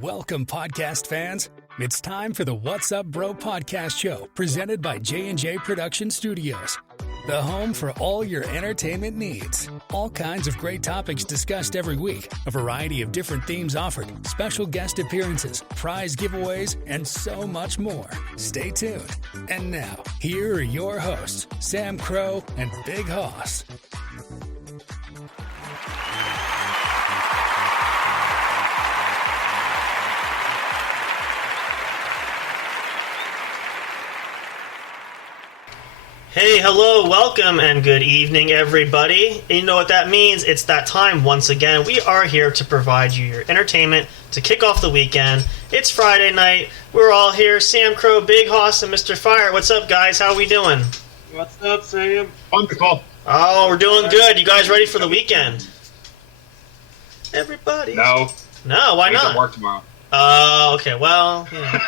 Welcome, podcast fans. It's time for the What's Up Bro podcast show, presented by J&J Production Studios, the home for all your entertainment needs. All kinds of great topics discussed every week, a variety of different themes offered, special guest appearances, prize giveaways, and so much more. Stay tuned. And now, here are your hosts, Sam Crow and Big Hoss. Hey, hello, welcome, and good evening, everybody. And you know what that means? It's that time once again. We are here to provide you your entertainment to kick off the weekend. It's Friday night. We're all here. Sam Crow, Big Hoss, and Mr. Fire. What's up, guys? How are we doing? What's up, Sam? Wonderful. Oh, we're doing good. You guys ready for the weekend? Everybody. No. No, why I need to not? work tomorrow. Oh, okay. Well, you know.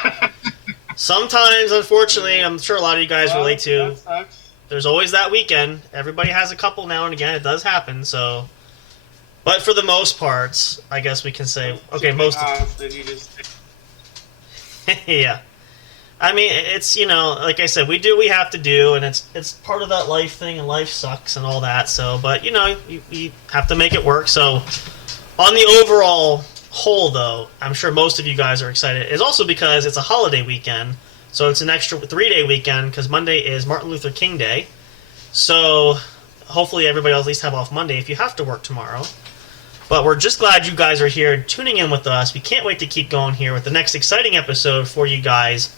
Sometimes, unfortunately, I'm sure a lot of you guys relate to, there's always that weekend. Everybody has a couple now and again. It does happen, so. But for the most parts, I guess we can say, okay, most of yeah. I mean, it's, you know, like I said, we do what we have to do, and it's part of that life thing, and life sucks and all that, so, but, you know, you have to make it work, so. On the overall whole, though, I'm sure most of you guys are excited. It's also because it's a holiday weekend, so it's an extra 3-day weekend, because Monday is Martin Luther King Day. So hopefully everybody will at least have off Monday if you have to work tomorrow. But we're just glad you guys are here tuning in with us. We can't wait to keep going here with the next exciting episode for you guys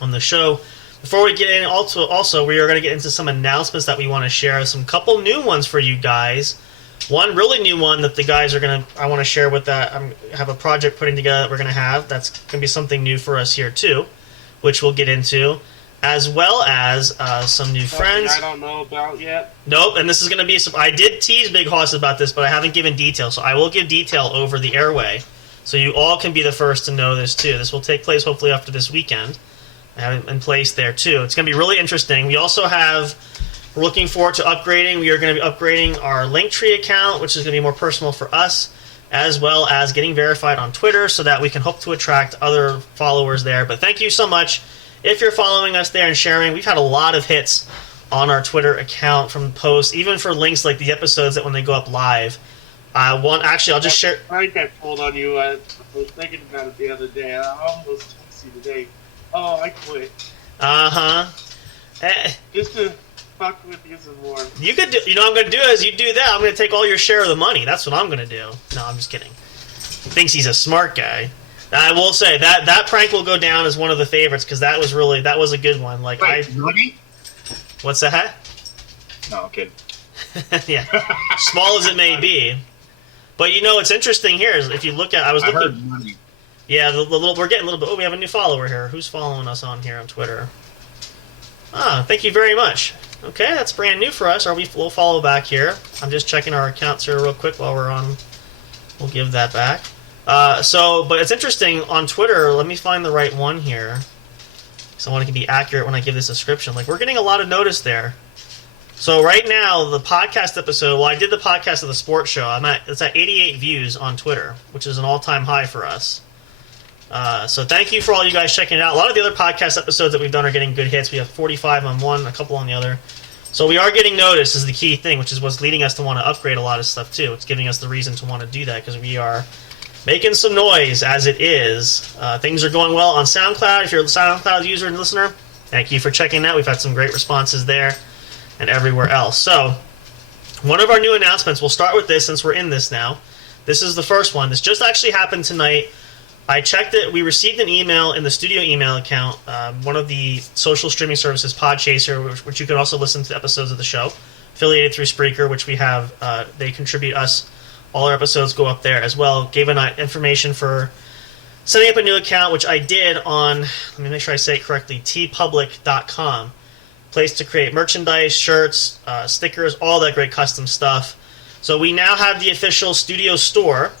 on the show. Before we get in, also we are going to get into some announcements that we want to share. Some couple new ones for you guys. One really new one that the guys are I want to share with that. I have a project putting together that we're going to have. That's going to be something new for us here too, which we'll get into, as well as some new friends. I don't know about yet. Nope, and this is going to be I did tease Big Hoss about this, but I haven't given detail, so I will give detail over the airway, so you all can be the first to know this too. This will take place hopefully after this weekend. I have it in place there too. It's going to be really interesting. We also have. We're looking forward to upgrading. We are going to be upgrading our Linktree account, which is going to be more personal for us, as well as getting verified on Twitter so that we can hope to attract other followers there. But thank you so much if you're following us there and sharing. We've had a lot of hits on our Twitter account from posts, even for links like the episodes that when they go up live. I'll just share. I got pulled on you. I was thinking about it the other day. I almost texted you today. Oh, I quit. Just to fuck with you some more. You could do, you know what I'm going to do is you do that, I'm going to take all your share of the money. That's what I'm going to do. No, I'm just kidding. Thinks he's a smart guy. I will say that prank will go down as one of the favorites because that was a good one. Like money? What's that? No, I'm kidding. Yeah, small as it may be. But you know what's interesting here is if you look at, I heard money. Yeah, we're getting a little bit. Oh, we have a new follower here. Who's following us on here on Twitter? Thank you very much. Okay, that's brand new for us. We'll follow back here. I'm just checking our accounts here real quick while we're on. We'll give that back. But it's interesting on Twitter. Let me find the right one here, because I want to be accurate when I give this description. Like, we're getting a lot of notice there. So right now, the podcast episode. Well, I did the podcast of the sports show. It's at 88 views on Twitter, which is an all-time high for us. So thank you for all you guys checking it out. A lot of the other podcast episodes that we've done are getting good hits. We have 45 on one, a couple on the other. So we are getting noticed is the key thing, which is what's leading us to want to upgrade a lot of stuff too. It's giving us the reason to want to do that because we are making some noise as it is. Things are going well on SoundCloud. If you're a SoundCloud user and listener, thank you for checking that. We've had some great responses there and everywhere else. So one of our new announcements, we'll start with this since we're in this now. This is the first one. This just actually happened tonight. I checked it. We received an email in the studio email account, one of the social streaming services, Podchaser, which you can also listen to episodes of the show, affiliated through Spreaker, which we have. They contribute us. All our episodes go up there as well. Gave information for setting up a new account, which I did on, let me make sure I say it correctly, tpublic.com. Place to create merchandise, shirts, stickers, all that great custom stuff. So we now have the official studio store.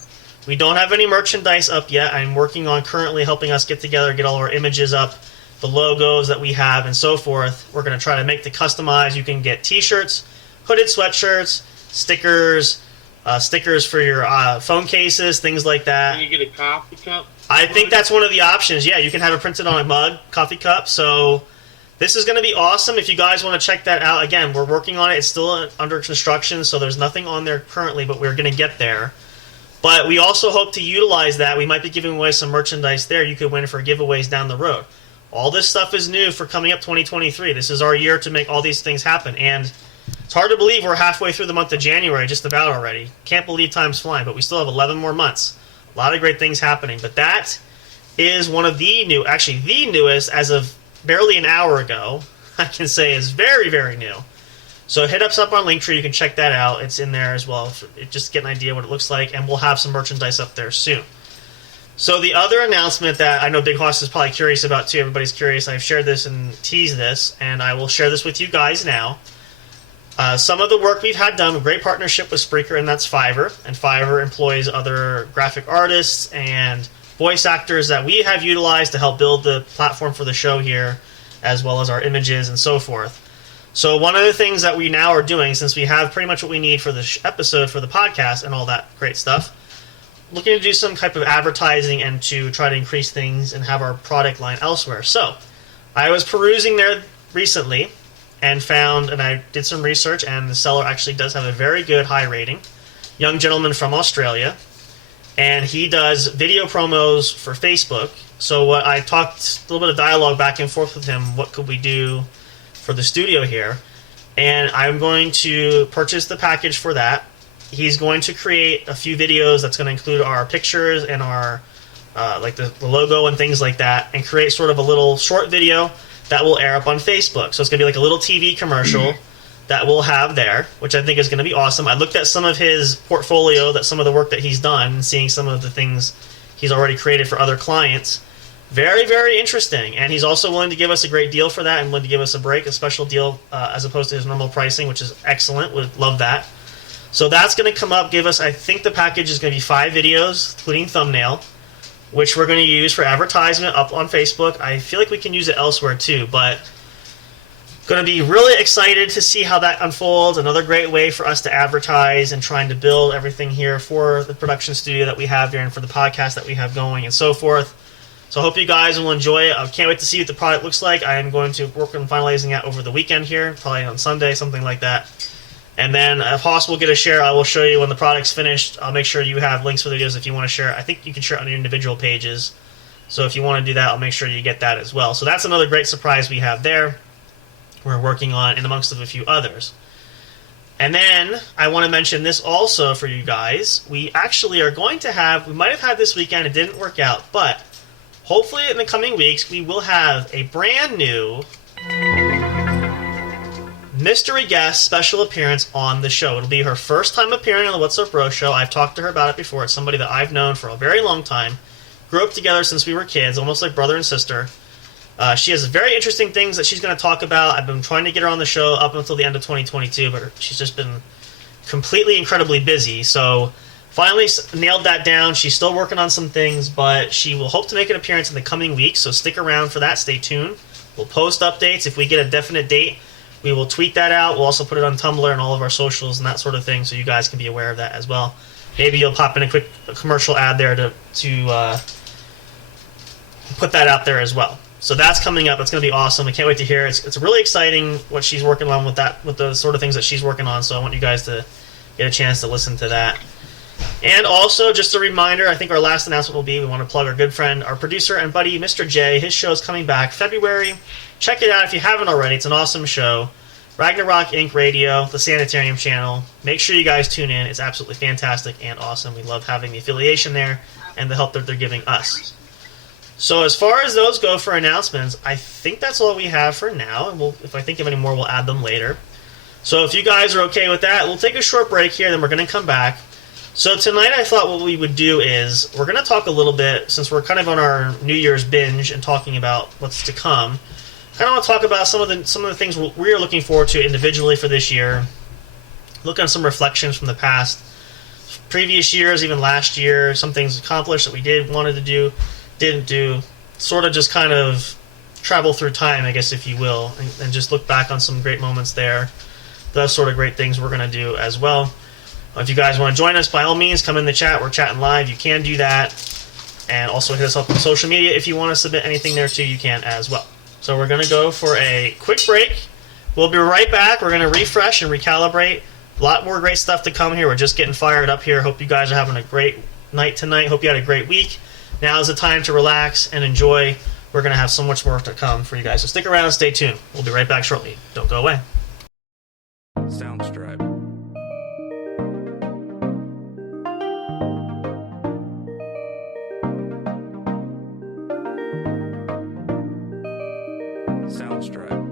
We don't have any merchandise up yet. I'm working on currently helping us get together, get all our images up, the logos that we have, and so forth. We're going to try to make the customized. You can get t-shirts, hooded sweatshirts, stickers, stickers for your phone cases, things like that. Can you get a coffee cup? I think that's one of the options. Yeah, you can have it printed on a mug, coffee cup. So this is going to be awesome. If you guys want to check that out, again, we're working on it. It's still under construction, so there's nothing on there currently, but we're going to get there. But we also hope to utilize that. We might be giving away some merchandise there you could win for giveaways down the road. All this stuff is new for coming up 2023. This is our year to make all these things happen. And it's hard to believe we're halfway through the month of January, just about already. Can't believe time's flying, but we still have 11 more months. A lot of great things happening. But that is one of the new, actually the newest, as of barely an hour ago, I can say is very, very new. So hit us up on Linktree. You can check that out. It's in there as well. Just get an idea what it looks like, and we'll have some merchandise up there soon. So the other announcement that I know Big Hoss is probably curious about too, everybody's curious, I've shared this and teased this, and I will share this with you guys now. Some of the work we've had done, a great partnership with Spreaker, and that's Fiverr. And Fiverr employs other graphic artists and voice actors that we have utilized to help build the platform for the show here, as well as our images and so forth. So one of the things that we now are doing, since we have pretty much what we need for the episode, for the podcast, and all that great stuff, looking to do some type of advertising and to try to increase things and have our product line elsewhere. So I was perusing there recently and found, and I did some research, and the seller actually does have a very good high rating. Young gentleman from Australia, and he does video promos for Facebook. So what I talked, a little bit of dialogue back and forth with him, what could we do for the studio here, and I'm going to purchase the package for that. He's going to create a few videos that's going to include our pictures and our like the logo and things like that, and create sort of a little short video that will air up on Facebook. So it's going to be like a little TV commercial that we'll have there, which I think is going to be awesome. I looked at some of his portfolio, that some of the work that he's done, and seeing some of the things he's already created for other clients. Very, very interesting. And he's also willing to give us a great deal for that, and willing to give us a break, a special deal, as opposed to his normal pricing, which is excellent. Would love that. So that's going to come up, give us, I think the package is going to be 5 videos, including thumbnail, which we're going to use for advertisement up on Facebook. I feel like we can use it elsewhere too, but going to be really excited to see how that unfolds. Another great way for us to advertise and trying to build everything here for the production studio that we have here and for the podcast that we have going and so forth. So I hope you guys will enjoy it. I can't wait to see what the product looks like. I am going to work on finalizing that over the weekend here, probably on Sunday, something like that. And then if possible, get a share. I will show you when the product's finished. I'll make sure you have links for the videos if you want to share it. I think you can share it on your individual pages. So if you want to do that, I'll make sure you get that as well. So that's another great surprise we have there. We're working on, and amongst a few others. And then I want to mention this also for you guys. We actually are going to have, we might have had this weekend, it didn't work out, but hopefully in the coming weeks we will have a brand new mystery guest special appearance on the show. It'll be her first time appearing on the What's Up Bro show. I've talked to her about it before. It's somebody that I've known for a very long time. Grew up together since we were kids, almost like brother and sister. She has very interesting things that she's going to talk about. I've been trying to get her on the show up until the end of 2022, but she's just been completely incredibly busy. So finally nailed that down. She's still working on some things, but she will hope to make an appearance in the coming weeks, so stick around for that. Stay tuned. We'll post updates. If we get a definite date, we will tweet that out. We'll also put it on Tumblr and all of our socials and that sort of thing, so you guys can be aware of that as well. Maybe you'll pop in a quick commercial ad there to put that out there as well. So that's coming up. It's going to be awesome. I can't wait to hear. It's really exciting what she's working on with that, with the sort of things that she's working on. So I want you guys to get a chance to listen to that. And also, just a reminder, I think our last announcement will be, we want to plug our good friend, our producer and buddy, Mr. J. His show is coming back February. Check it out if you haven't already. It's an awesome show. Ragnarok Inc. Radio, the Sanitarium channel. Make sure you guys tune in. It's absolutely fantastic and awesome. We love having the affiliation there and the help that they're giving us. So as far as those go for announcements, I think that's all we have for now. And if I think of any more, we'll add them later. So if you guys are okay with that, we'll take a short break here, then we're going to come back. So tonight I thought what we would do is, we're going to talk a little bit, since we're kind of on our New Year's binge and talking about what's to come. I kind of want to talk about some of the things we're looking forward to individually for this year. Look on some reflections from the past, previous years, even last year, some things accomplished that we wanted to do, didn't do, sort of just kind of travel through time, I guess, if you will, and just look back on some great moments there. Those sort of great things we're going to do as well. If you guys want to join us, by all means, come in the chat. We're chatting live. You can do that. And also hit us up on social media. If you want to submit anything there too, you can as well. So we're going to go for a quick break. We'll be right back. We're going to refresh and recalibrate. A lot more great stuff to come here. We're just getting fired up here. Hope you guys are having a great night tonight. Hope you had a great week. Now is the time to relax and enjoy. We're going to have so much more to come for you guys. So stick around and stay tuned. We'll be right back shortly. Don't go away. Soundstripe. Soundstripe.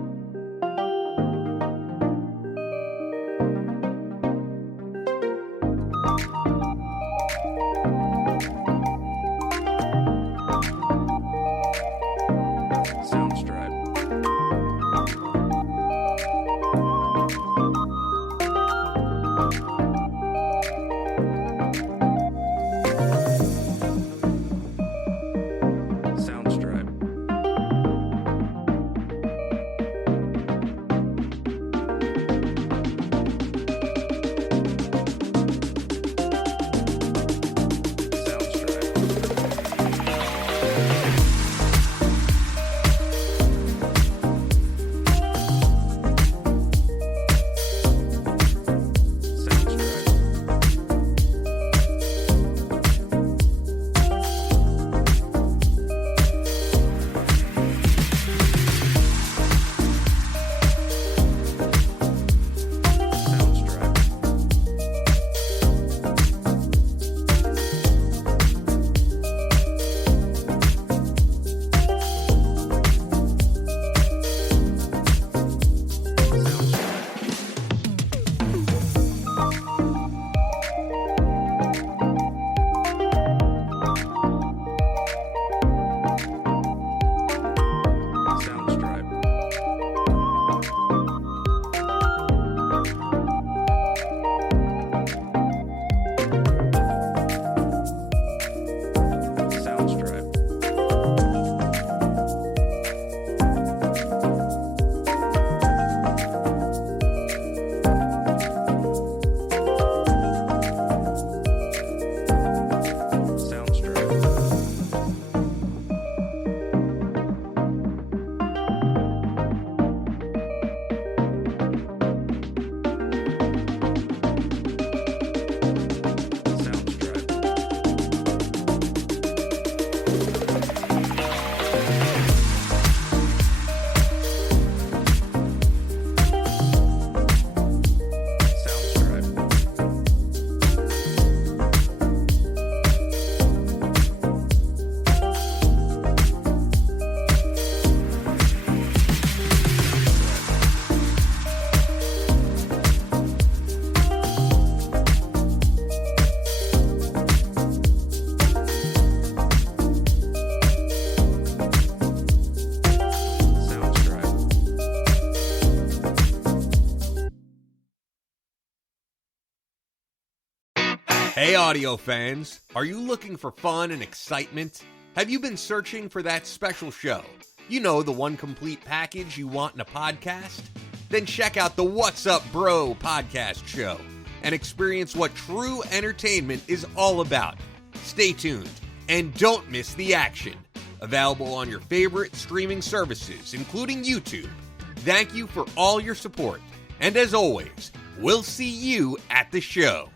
Hey audio fans, are you looking for fun and excitement? Have you been searching for that special show? You know, the one complete package you want in a podcast? Then check out the What's Up Bro podcast show and experience what true entertainment is all about. Stay tuned and don't miss the action. Available on your favorite streaming services, including YouTube. Thank you for all your support. And as always, we'll see you at the show.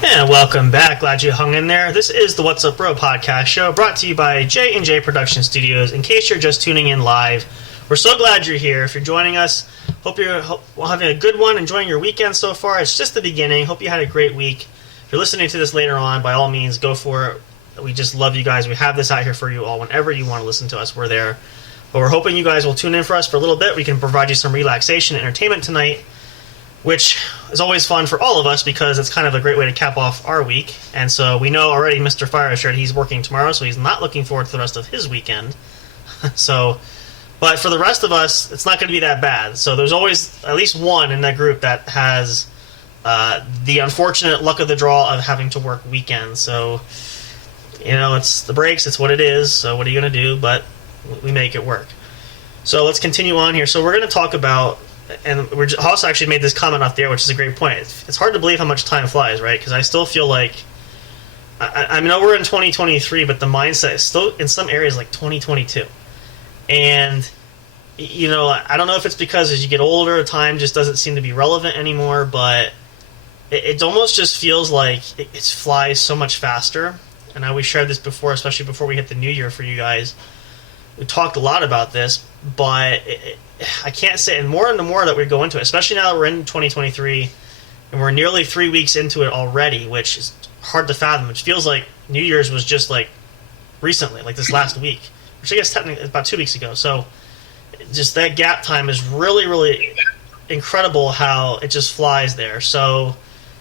And welcome back. Glad you hung in there. This is the What's Up Bro podcast show brought to you by J&J Production Studios. In case you're just tuning in live, we're so glad you're here. If you're joining us, hope you're having a good one, enjoying your weekend so far. It's just the beginning. Hope you had a great week. If you're listening to this later on, by all means, go for it. We just love you guys. We have this out here for you all. Whenever you want to listen to us, we're there. But we're hoping you guys will tune in for us for a little bit. We can provide you some relaxation and entertainment tonight, which is always fun for all of us because it's kind of a great way to cap off our week. And so we know already Mr. Fire shared he's working tomorrow, so he's not looking forward to the rest of his weekend. But for the rest of us, it's not going to be that bad. So there's always at least one in that group that has the unfortunate luck of the draw of having to work weekends. So, it's the breaks, it's what it is. So what are you going to do? But we make it work. So let's continue on here. So we're going to talk about, and Hoss actually made this comment off the air, which is a great point. It's hard to believe how much time flies, right? Because I still feel like, I know we're in 2023, but the mindset is still in some areas like 2022. And, I don't know if it's because as you get older, time just doesn't seem to be relevant anymore, but it almost just feels like it flies so much faster. And I always shared this before, especially before we hit the new year for you guys. We talked a lot about this, but I can't say, and the more that we go into it, especially now that we're in 2023, and we're nearly 3 weeks into it already, which is hard to fathom. It feels like New Year's was just like recently, like this last week, which I guess technically about 2 weeks ago. So just that gap time is really, really incredible how it just flies there. So,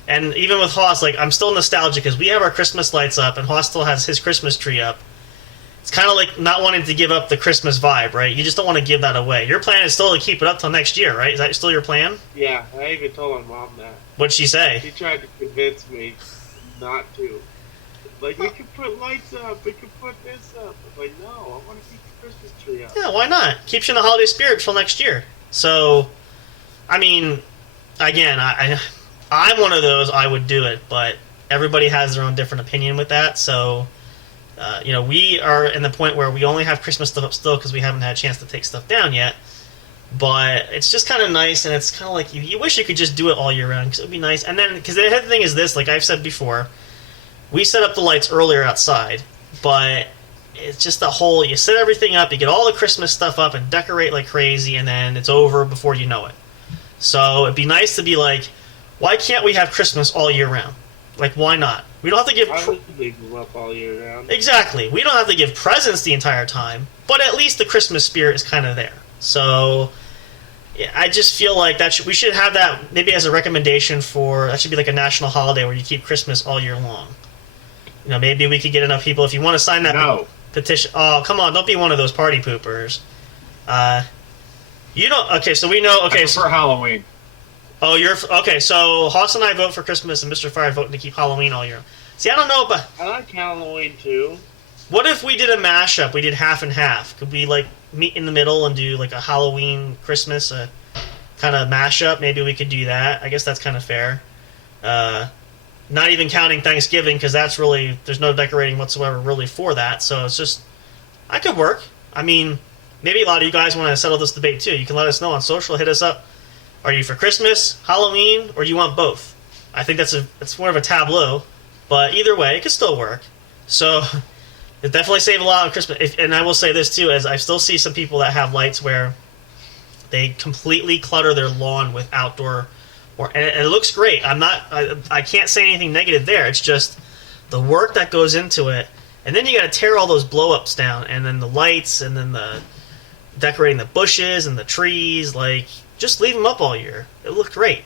and even with Hoss, like I'm still nostalgic because we have our Christmas lights up and Hoss still has his Christmas tree up. It's kind of like not wanting to give up the Christmas vibe, right? You just don't want to give that away. Your plan is still to keep it up till next year, right? Is that still your plan? Yeah, I even told my mom that. What'd she say? She tried to convince me not to. Like, we could put lights up, we could put this up. I'm like, no, I want to keep the Christmas tree up. Yeah, why not? Keeps you in the holiday spirit till next year. So, I mean, again, I'm one of those, I would do it, but everybody has their own different opinion with that, so... we are in the point where we only have Christmas stuff up still because we haven't had a chance to take stuff down yet. But it's just kind of nice, and it's kind of like you wish you could just do it all year round because it would be nice. And then, because the other thing is this, like I've said before, we set up the lights earlier outside, but it's just the whole, you set everything up, you get all the Christmas stuff up and decorate like crazy, and then it's over before you know it. So it'd be nice to be like, why can't we have Christmas all year round? Like, why not? We don't have to give... I would leave them up all year round. Exactly. We don't have to give presents the entire time, but at least the Christmas spirit is kind of there. So, yeah, I just feel like we should have that maybe as a recommendation for... That should be like a national holiday where you keep Christmas all year long. Maybe we could get enough people. If you want to sign that petition... Oh, come on. Don't be one of those party poopers. You don't... Okay, so we know... Okay, I prefer Halloween. Oh, you're... Okay, so Hoss and I vote for Christmas, and Mr. Fire voting to keep Halloween all year. See, I don't know, but... I like Halloween, too. What if we did a mashup? We did half and half. Could we, like, meet in the middle and do, like, a Halloween, Christmas kind of mashup? Maybe we could do that. I guess that's kind of fair. Not even counting Thanksgiving, because that's really... There's no decorating whatsoever really for that, so it's just... I could work. I mean, maybe a lot of you guys want to settle this debate, too. You can let us know on social. Hit us up. Are you for Christmas, Halloween, or do you want both? I think it's more of a tableau, but either way, it could still work. So, it definitely save a lot on Christmas. And I will say this too, as I still see some people that have lights where they completely clutter their lawn with outdoor, and it looks great. I can't say anything negative there. It's just the work that goes into it, and then you got to tear all those blow-ups down, and then the lights, and then the decorating the bushes and the trees, like. Just leave them up all year. It looked great.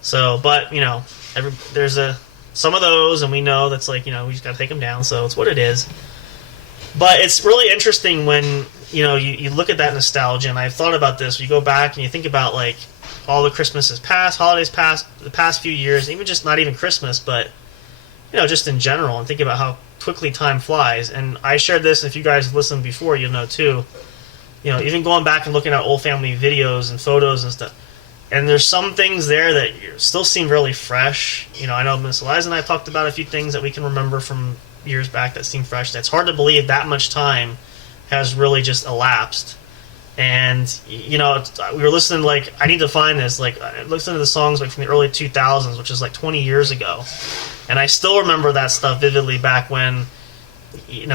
So, but, there's some of those, and we know that's like, we just got to take them down, so it's what it is. But it's really interesting when, you look at that nostalgia, and I've thought about this. You go back and you think about, like, all the Christmases past, holidays past, the past few years, even just not even Christmas, but, just in general, and think about how quickly time flies. And I shared this, and if you guys listened before, you'll know, too. Even going back and looking at old family videos and photos and stuff, and there's some things there that still seem really fresh. I know Miss Eliza and I talked about a few things that we can remember from years back that seem fresh. It's hard to believe that much time has really just elapsed. And, we were listening, like, I need to find this, like, I listened to the songs, like, from the early 2000s, which is, like, 20 years ago. And I still remember that stuff vividly back when,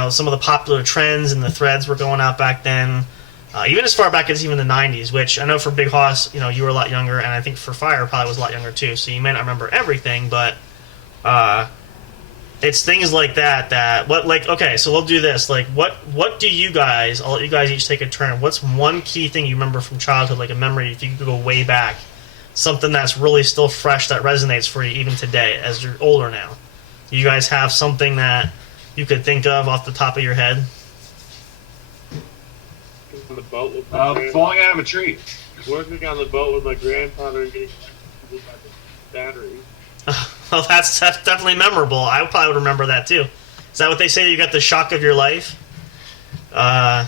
some of the popular trends and the threads were going out back then. Even as far back as even the 90s, which I know for Big Hoss, you were a lot younger, and I think for Fire probably was a lot younger too, so you may not remember everything, but it's things like that what, like, okay, so we'll do this. Like, what do you guys? I'll let you guys each take a turn. What's one key thing you remember from childhood, like a memory, if you could go way back, something that's really still fresh that resonates for you even today as you're older now? Do you guys have something that you could think of off the top of your head? On the boat with my grandpa. Falling out of a tree. Working on the boat with my grandfather and getting electrocuted by the battery. Well, that's definitely memorable. I probably would remember that too. Is that what they say? You got the shock of your life? My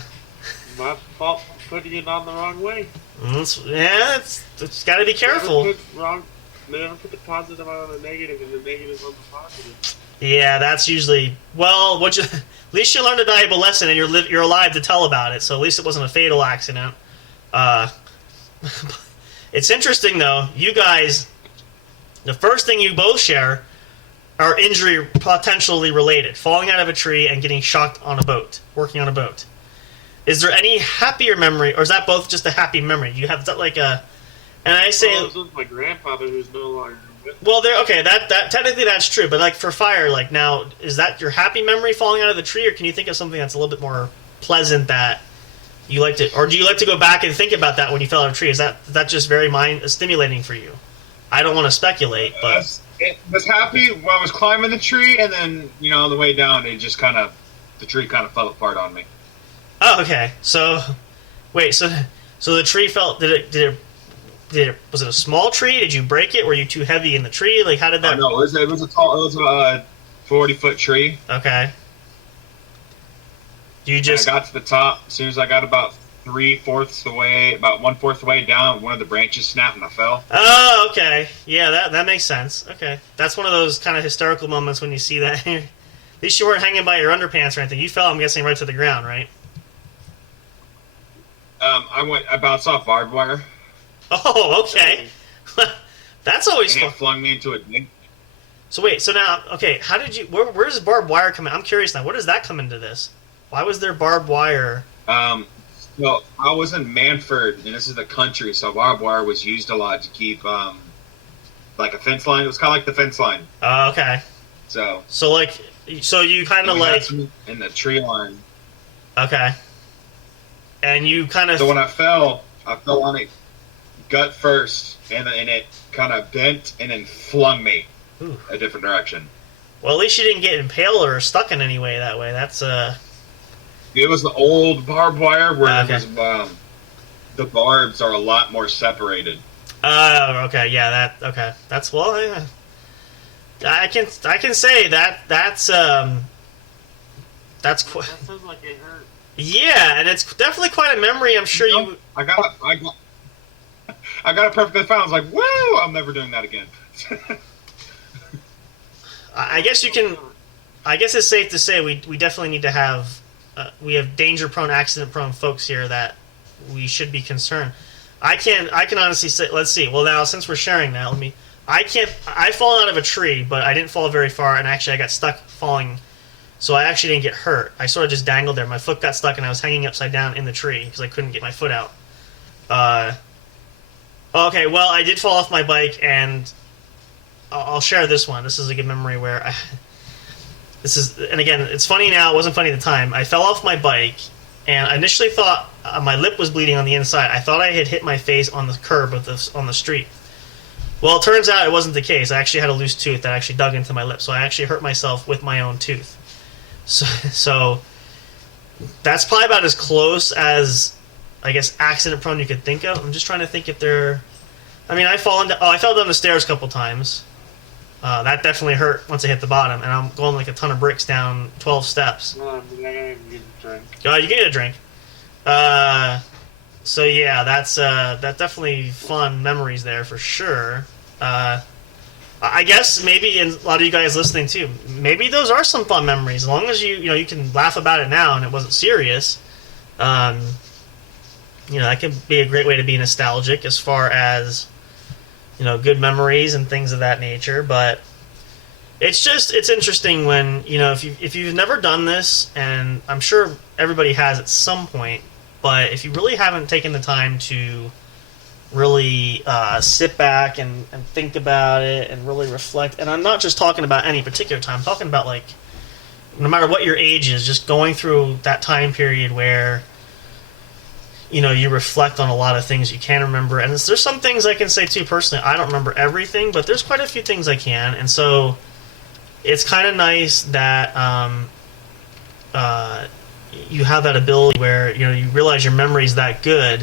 fault for putting it on the wrong way. It's got to be careful. They never put the positive on the negative and the negative on the positive. Yeah, that's usually, well. At least you learned a valuable lesson, and you're alive to tell about it. So at least it wasn't a fatal accident. It's interesting though. You guys, the first thing you both share are injury potentially related: falling out of a tree and getting shocked on a boat, working on a boat. Is there any happier memory, or is that both just a happy memory? You have that like a, and I say, well, it was with my grandfather who's no longer with me. well, there. Okay, that technically that's true, but like for fire, like now, is that your happy memory falling out of the tree, or can you think of something that's a little bit more pleasant that you like to, or do you like to go back and think about that when you fell out of a tree? Is that just very mind stimulating for you? I don't want to speculate, but It was happy when I was climbing the tree, and then, on the way down, the tree kind of fell apart on me. oh, okay. So, wait, so the tree fell. Did it? Was it a small tree? Did you break it? Were you too heavy in the tree? Like, how did that? No, it was a 40-foot tree. Okay. You And just I got to the top. As soon as I got about 1/4 the way down, one of the branches snapped and I fell. Oh, okay. Yeah, that makes sense. Okay. That's one of those kind of hysterical moments when you see that. At least you weren't hanging by your underpants or anything. You fell, I'm guessing, right to the ground, right? I bounced off barbed wire. Oh, okay. That's always And fun. it flung me into a dink. So wait, so now, okay, how did you, where does barbed wire come in? I'm curious now. Where does that come into this? Why was there barbed wire? So I was in Manford, and this is the country, so barbed wire was used a lot to keep, like a fence line. It was kind of like the fence line. Oh, okay. So you kind of we had like, some in the tree line. okay. And you kind of, So when I fell on it gut first, and it kind of bent and then flung me a different direction. well, at least you didn't get impaled or stuck in any way that way. That's, It was the old barbed wire where okay. it was, the barbs are a lot more separated. Okay, yeah, that's, well, yeah. I can say that's quite, That sounds like it hurt. yeah, and it's definitely quite a memory. I'm sure you. I got it perfectly fine. I was like, woo! I'm never doing that again. I guess you can. I guess it's safe to say we definitely need to have. We have danger-prone, accident-prone folks here that we should be concerned. I can honestly say. Let's see. Well, now since we're sharing that, I fall out of a tree, but I didn't fall very far, and actually I got stuck falling. So I actually didn't get hurt. I sort of just dangled there. My foot got stuck, and I was hanging upside down in the tree because I couldn't get my foot out. Okay, well, I did fall off my bike, and I'll share this one. This is a good memory where and again, it's funny now. It wasn't funny at the time. I fell off my bike, and I initially thought my lip was bleeding on the inside. I thought I had hit my face on the curb on the street. Well, it turns out it wasn't the case. I actually had a loose tooth that actually dug into my lip, so I actually hurt myself with my own tooth. So that's probably about as close as, I guess, accident-prone you could think of. I'm just trying to think if there. I mean, I fell down the stairs a couple times. That definitely hurt once I hit the bottom, and I'm going like a ton of bricks down 12 steps. Well, I gotta even get a drink. Oh, you can get a drink. So yeah, that's definitely fun memories there for sure. I guess maybe a lot of you guys listening too, maybe those are some fun memories. As long as you can laugh about it now and it wasn't serious. That can be a great way to be nostalgic as far as good memories and things of that nature. But it's interesting when if you've never done this, and I'm sure everybody has at some point, but if you really haven't taken the time to really sit back and think about it and really reflect. And I'm not just talking about any particular time. I'm talking about, like, no matter what your age is, just going through that time period where, you know, you reflect on a lot of things you can remember. And there's some things I can say, too, personally. I don't remember everything, but there's quite a few things I can. And so it's kind of nice that you have that ability where, you know, you realize your memory's that good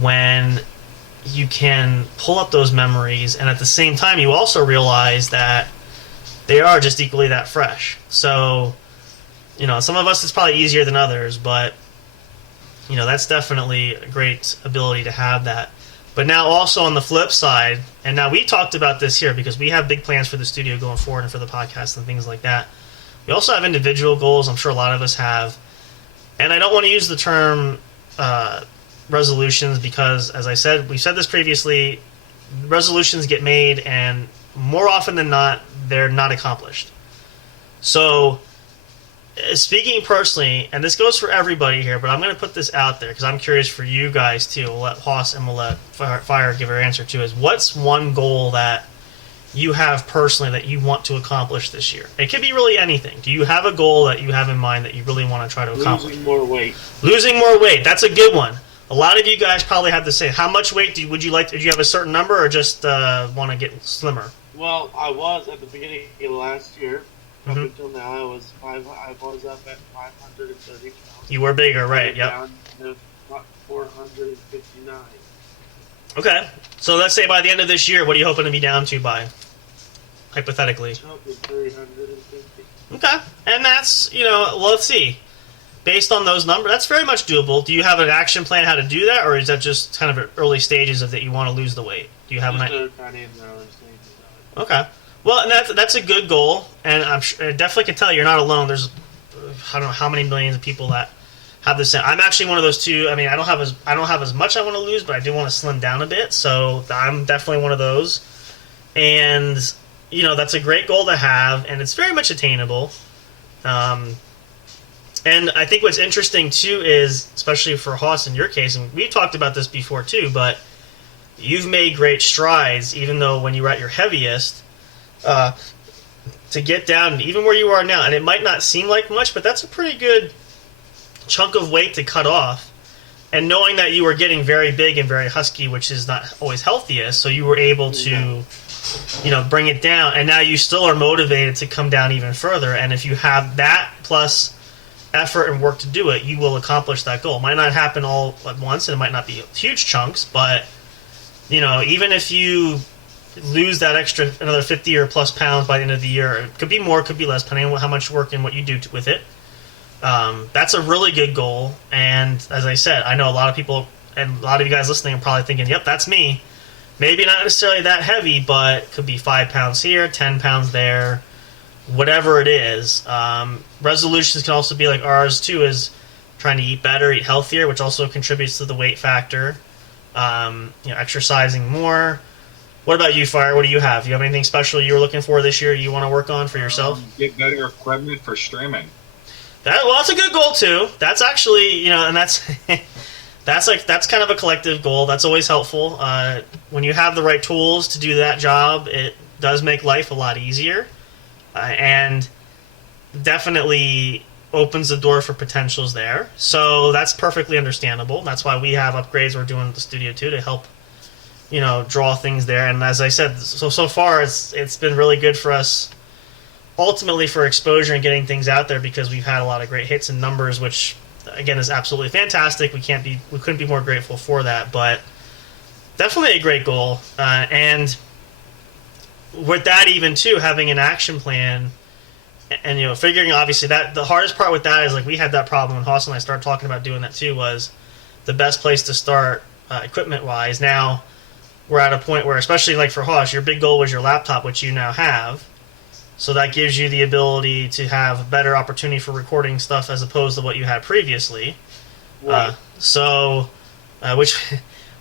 when you can pull up those memories, and at the same time you also realize that they are just equally that fresh. So, you know, some of us it's probably easier than others, but, you know, that's definitely a great ability to have that. But now also on the flip side, and now we talked about this here because we have big plans for the studio going forward and for the podcast and things like that. We also have individual goals. I'm sure a lot of us have. And I don't want to use the term resolutions because, as I said, we've said this previously, resolutions get made and more often than not, they're not accomplished. So, speaking personally, and this goes for everybody here, but I'm going to put this out there because I'm curious for you guys too. We'll let Hoss and we'll let Fire give her answer too. Is what's one goal that you have personally that you want to accomplish this year? It could be really anything. Do you have a goal that you have in mind that you really want to try to accomplish? Losing more weight. Losing more weight. That's a good one. A lot of you guys probably have the same. How much weight would you like? Did you have a certain number or just want to get slimmer? Well, I was at the beginning of last year. Up Mhm. until now, I was up at 530 pounds. You were bigger, right? Yep. Down to 459. Okay. So let's say by the end of this year, what are you hoping to be down to by? Hypothetically. Up to 350. Okay. And that's, you know, let's see. Based on those numbers, that's very much doable. Do you have an action plan how to do that, or is that just kind of early stages of that you want to lose the weight? Do you have Just an kind of in the early stages of it. Okay. Well, and that's a good goal, and I definitely can tell you're not alone. There's I don't know how many millions of people that have the same. I'm actually one of those too. I mean, I don't have as much I want to lose, but I do want to slim down a bit. So I'm definitely one of those, and you know that's a great goal to have, and it's very much attainable. And I think what's interesting too is, especially for Hoss in your case, and we've talked about this before too, but you've made great strides, even though when you were at your heaviest. To get down even where you are now, and it might not seem like much, but that's a pretty good chunk of weight to cut off. And knowing that you were getting very big and very husky, which is not always healthiest, so you were able to, you know, bring it down, and now you still are motivated to come down even further. And if you have that plus effort and work to do it, you will accomplish that goal. It might not happen all at once, and it might not be huge chunks, but you know, even if you lose that extra another 50 or plus pounds by the end of the year. It could be more, could be less, depending on how much work and what you do with it. That's a really good goal. And as I said, I know a lot of people and a lot of you guys listening are probably thinking, yep, that's me. Maybe not necessarily that heavy, but it could be 5 pounds here, 10 pounds there, whatever it is. Resolutions can also be like ours too, is trying to eat better, eat healthier, which also contributes to the weight factor. Exercising more. What about you, Fire? What do you have? Do you have anything special you were looking for this year you want to work on for yourself? Get better equipment for streaming. That's a good goal too. That's actually, and that's that's kind of a collective goal. That's always helpful. When you have the right tools to do that job, it does make life a lot easier, and definitely opens the door for potentials there. So that's perfectly understandable. That's why we have upgrades we're doing at the studio too to help, draw things there. And as I said, so far it's been really good for us, ultimately for exposure and getting things out there, because we've had a lot of great hits and numbers, which again is absolutely fantastic. We couldn't be more grateful for that. But definitely a great goal, and with that, even too, having an action plan. And figuring, obviously, that the hardest part with that is, like, we had that problem when Hoss and I started talking about doing that too, was the best place to start equipment wise. Now we're at a point where, especially like for Hoss, your big goal was your laptop, which you now have, so that gives you the ability to have a better opportunity for recording stuff as opposed to what you had previously. Right.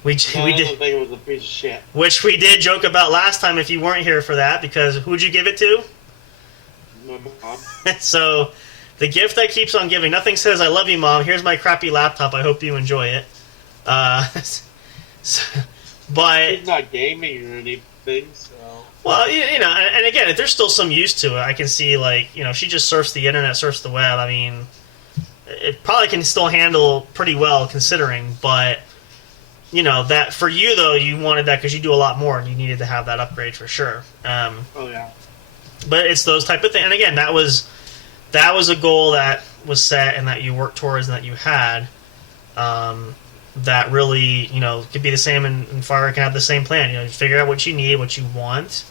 Which we did. Think it was a piece of shit. Which we did joke about last time if you weren't here for that, because who'd you give it to? My mom. So, the gift that keeps on giving. Nothing says, "I love you, Mom. Here's my crappy laptop. I hope you enjoy it." But He's not gaming or anything, so. well, and again, if there's still some use to it, I can see if she just surfs the internet, surfs the web. I mean, it probably can still handle pretty well considering. But that for you though, you wanted that because you do a lot more and you needed to have that upgrade for sure. Oh yeah. But it's those type of things, and again, that was a goal that was set and that you worked towards and that you had. That really, could be the same in fire. Can have the same plan. You figure out what you need, what you want.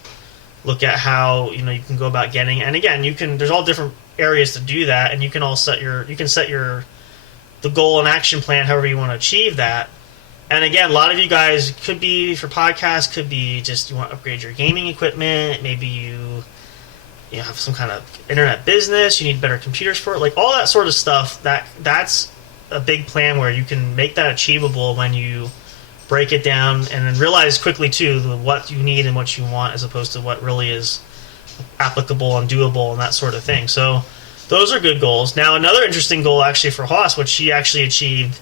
Look at how you can go about getting. And again, there's all different areas to do that, and you can set the goal and action plan however you want to achieve that. And again, a lot of you guys could be for podcasts, could be just you want to upgrade your gaming equipment. Maybe you have some kind of internet business. You need better computers for it, like all that sort of stuff. That's a big plan where you can make that achievable when you break it down and then realize quickly too what you need and what you want as opposed to what really is applicable and doable and that sort of thing. So those are good goals. Now another interesting goal actually for Haas, which she actually achieved,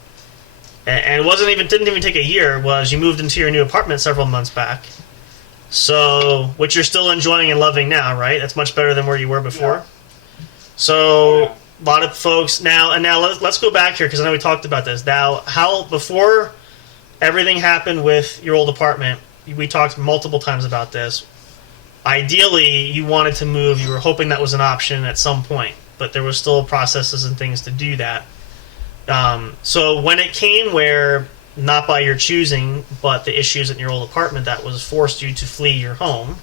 and it didn't even take a year, was you moved into your new apartment several months back. So which you're still enjoying and loving now, right? That's much better than where you were before. Yeah. So a lot of folks now let's go back here because I know we talked about this. Now, how before everything happened with your old apartment, we talked multiple times about this. Ideally, you wanted to move. You were hoping that was an option at some point, but there was still processes and things to do that. So when it came where, not by your choosing, but the issues in your old apartment that was forced you to flee your home,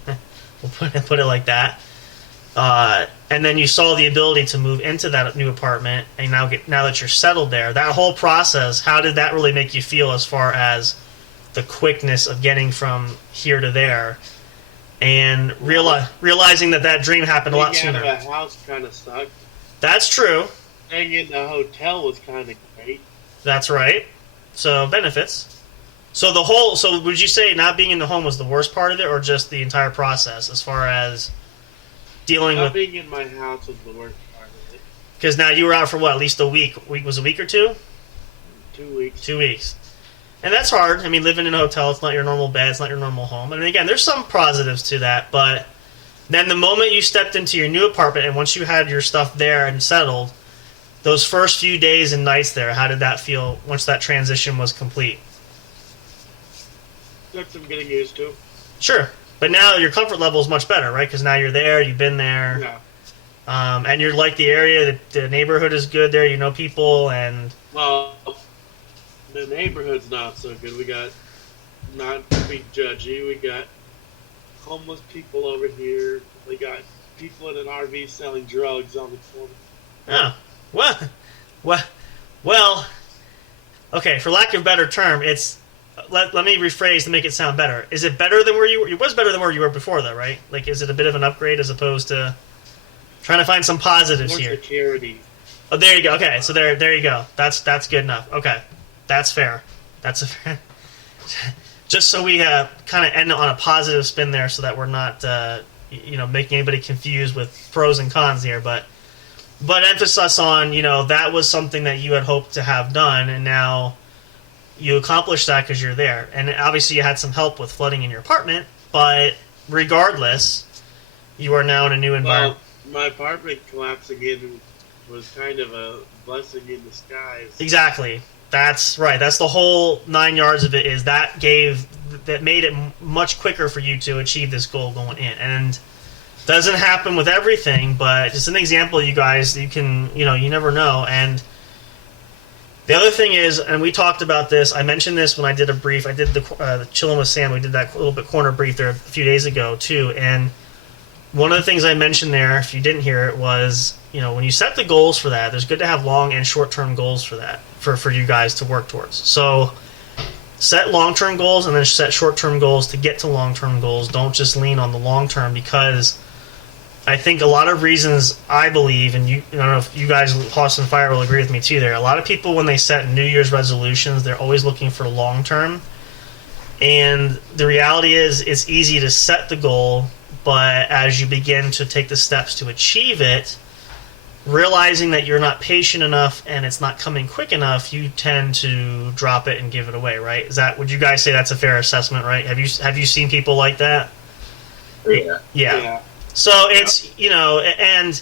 we'll put it like that, and then you saw the ability to move into that new apartment, and now that you're settled there, that whole process, how did that really make you feel as far as the quickness of getting from here to there, and realizing that dream happened a lot sooner? Being out of a house kind of sucked. That's true. Staying in the hotel was kind of great. That's right. So benefits. So would you say not being in the home was the worst part of it, or just the entire process as far as dealing with... Not being in my house was the worst part of it. Because now you were out for what, at least a week? Was it a week or two? 2 weeks. 2 weeks. And that's hard. I mean, living in a hotel, it's not your normal bed, it's not your normal home. And again, there's some positives to that, but then the moment you stepped into your new apartment and once you had your stuff there and settled, those first few days and nights there, how did that feel once that transition was complete? That's some getting used to. Sure. But now your comfort level is much better, right? Because now you're there, you've been there. Yeah. And you're like the area, the neighborhood is good there, you know people, and... Well, the neighborhood's not so good. We got, not to be judgy, we got homeless people over here. We got people in an RV selling drugs on the corner. Oh. Well, okay, for lack of a better term, it's... Let me rephrase to make it sound better. Is it better than where you were? It was better than where you were before, though, right? Like, is it a bit of an upgrade as opposed to trying to find some positives More here? security. Oh, there you go. Okay, so there you go. That's good enough. Okay, that's fair. That's a fair... Just so we kind of end on a positive spin there, so that we're not, making anybody confused with pros and cons here, but emphasis on, that was something that you had hoped to have done, and now you accomplished that because you're there. And obviously you had some help with flooding in your apartment, but regardless, you are now in a new environment. Well, my apartment collapsing in was kind of a blessing in disguise. Exactly. That's right. That's the whole 9 yards of it, is that made it much quicker for you to achieve this goal going in. And doesn't happen with everything, but just an example, you guys, you can, you never know. And the other thing is, and we talked about this, I mentioned this when I did a brief, I did the Chillin' with Sam, we did that little bit corner brief there a few days ago too, and one of the things I mentioned there, if you didn't hear it, was, when you set the goals for that, there's good to have long and short-term goals for that, for you guys to work towards. So set long-term goals and then set short-term goals to get to long-term goals. Don't just lean on the long-term, because I think a lot of reasons, I believe, and I don't know if you guys, Hoss and Fire, will agree with me too there, a lot of people, when they set New Year's resolutions, they're always looking for long-term. And the reality is, it's easy to set the goal, but as you begin to take the steps to achieve it, realizing that you're not patient enough and it's not coming quick enough, you tend to drop it and give it away, right? Would you guys say that's a fair assessment, right? Have you seen people like that? Yeah. So it's, and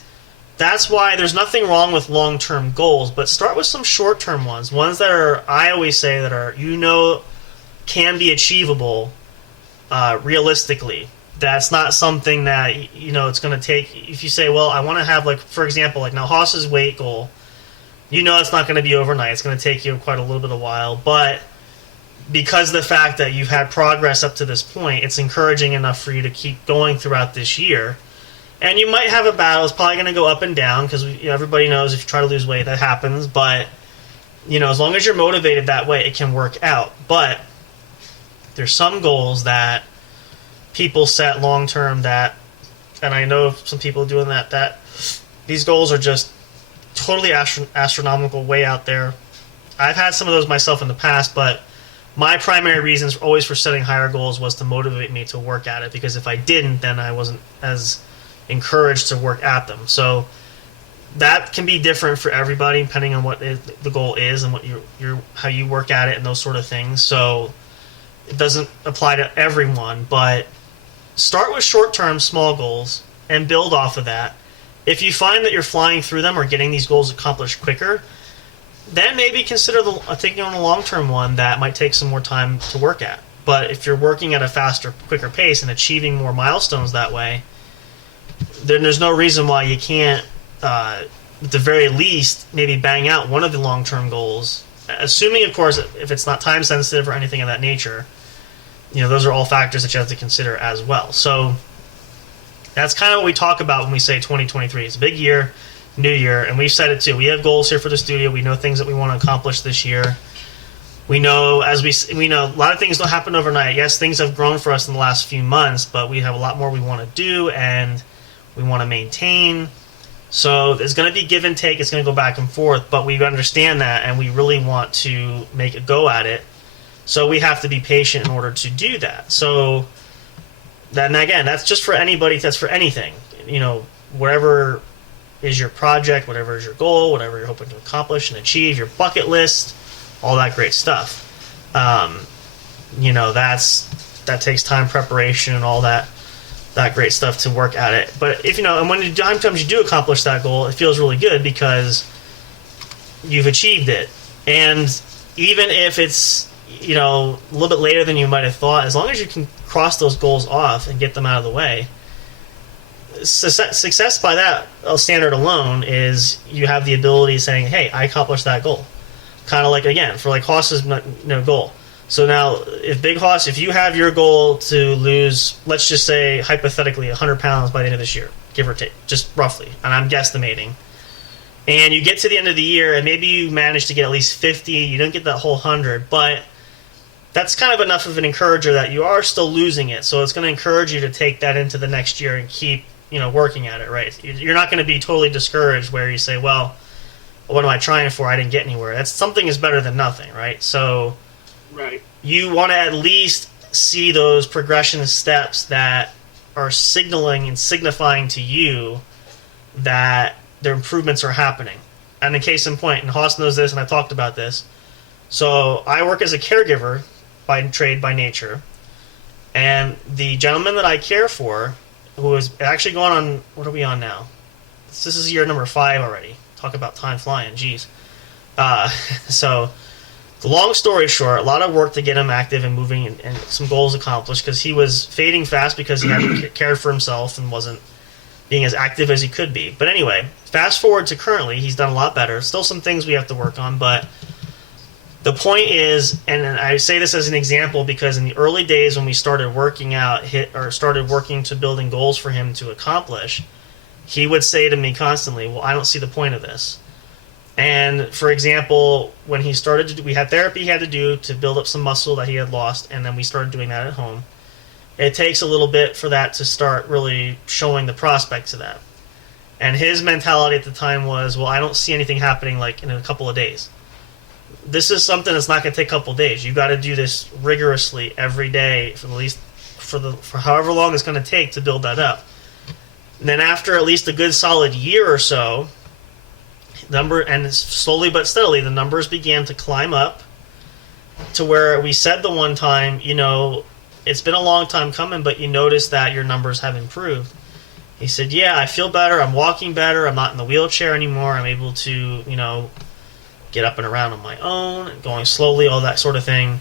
that's why there's nothing wrong with long-term goals, but start with some short-term ones that are, I always say, that are, can be achievable realistically. That's not something that, it's going to take. If you say, well, I want to have, like, for example, like now Haas's weight goal, it's not going to be overnight. It's going to take you quite a little bit of while. But because of the fact that you've had progress up to this point, it's encouraging enough for you to keep going throughout this year. And you might have a battle. It's probably going to go up and down because everybody knows if you try to lose weight, that happens. But, as long as you're motivated that way, it can work out. But there's some goals that people set long term and I know some people doing that these goals are just totally astronomical, way out there. I've had some of those myself in the past, but my primary reasons always for setting higher goals was to motivate me to work at it, because if I didn't, then I wasn't as encouraged to work at them. So that can be different for everybody depending on what the goal is and what how you work at it and those sort of things. So it doesn't apply to everyone, but start with short-term small goals and build off of that. If you find that you're flying through them or getting these goals accomplished quicker, then maybe consider taking on a long-term one that might take some more time to work at. But if you're working at a faster, quicker pace and achieving more milestones that way, then there's no reason why you can't, at the very least, maybe bang out one of the long-term goals. Assuming, of course, if it's not time-sensitive or anything of that nature. Those are all factors that you have to consider as well. So that's kind of what we talk about when we say 2023. It's a big year, new year, and we've said it too. We have goals here for the studio. We know things that we want to accomplish this year. We know, we know a lot of things don't happen overnight. Yes, things have grown for us in the last few months, but we have a lot more we want to do and we want to maintain. So there's going to be give and take. It's going to go back and forth, but we understand that, and we really want to make a go at it. So we have to be patient in order to do that. So then again, that's just for anybody. That's for anything. Whatever is your project, whatever is your goal, whatever you're hoping to accomplish and achieve, your bucket list, all that great stuff. That takes time, preparation, and all that great stuff to work at it. But if and when the time comes you do accomplish that goal, it feels really good because you've achieved it. And even if it's a little bit later than you might have thought, as long as you can cross those goals off and get them out of the way, success by that standard alone is you have the ability of saying, hey, I accomplished that goal. Kind of like, again, for like Haas's goal. So now, if you have your goal to lose, let's just say, hypothetically, 100 pounds by the end of this year, give or take, just roughly, and I'm guesstimating, and you get to the end of the year, and maybe you manage to get at least 50, you don't get that whole 100, but that's kind of enough of an encourager that you are still losing it, so it's going to encourage you to take that into the next year and keep, working at it, right? You're not going to be totally discouraged where you say, well, what am I trying for? I didn't get anywhere. Something is better than nothing, right? So right. You want to at least see those progression steps that are signaling and signifying to you that their improvements are happening. And in case in point, and Haas knows this, and I've talked about this, so I work as a caregiver by trade, by nature, and the gentleman that I care for, who is actually going on, what are we on now? This is year number 5 already. Talk about time flying, geez. So, long story short, a lot of work to get him active and moving and some goals accomplished because he was fading fast because he hadn't cared for himself and wasn't being as active as he could be. But anyway, fast forward to currently, he's done a lot better. Still some things we have to work on, but the point is, and I say this as an example because in the early days when we started working out, started working to building goals for him to accomplish, he would say to me constantly, well, I don't see the point of this. And for example, when he started we had therapy he had to do to build up some muscle that he had lost, and then we started doing that at home. It takes a little bit for that to start really showing the prospects of that. And his mentality at the time was, well, I don't see anything happening like in a couple of days. This is something that's not going to take a couple of days. You got to do this rigorously every day for however long it's going to take to build that up. And then after at least a good solid year or so, And slowly but steadily, the numbers began to climb up to where we said the one time, it's been a long time coming, but you notice that your numbers have improved. He said, yeah, I feel better. I'm walking better. I'm not in the wheelchair anymore. I'm able to, get up and around on my own, going slowly, all that sort of thing.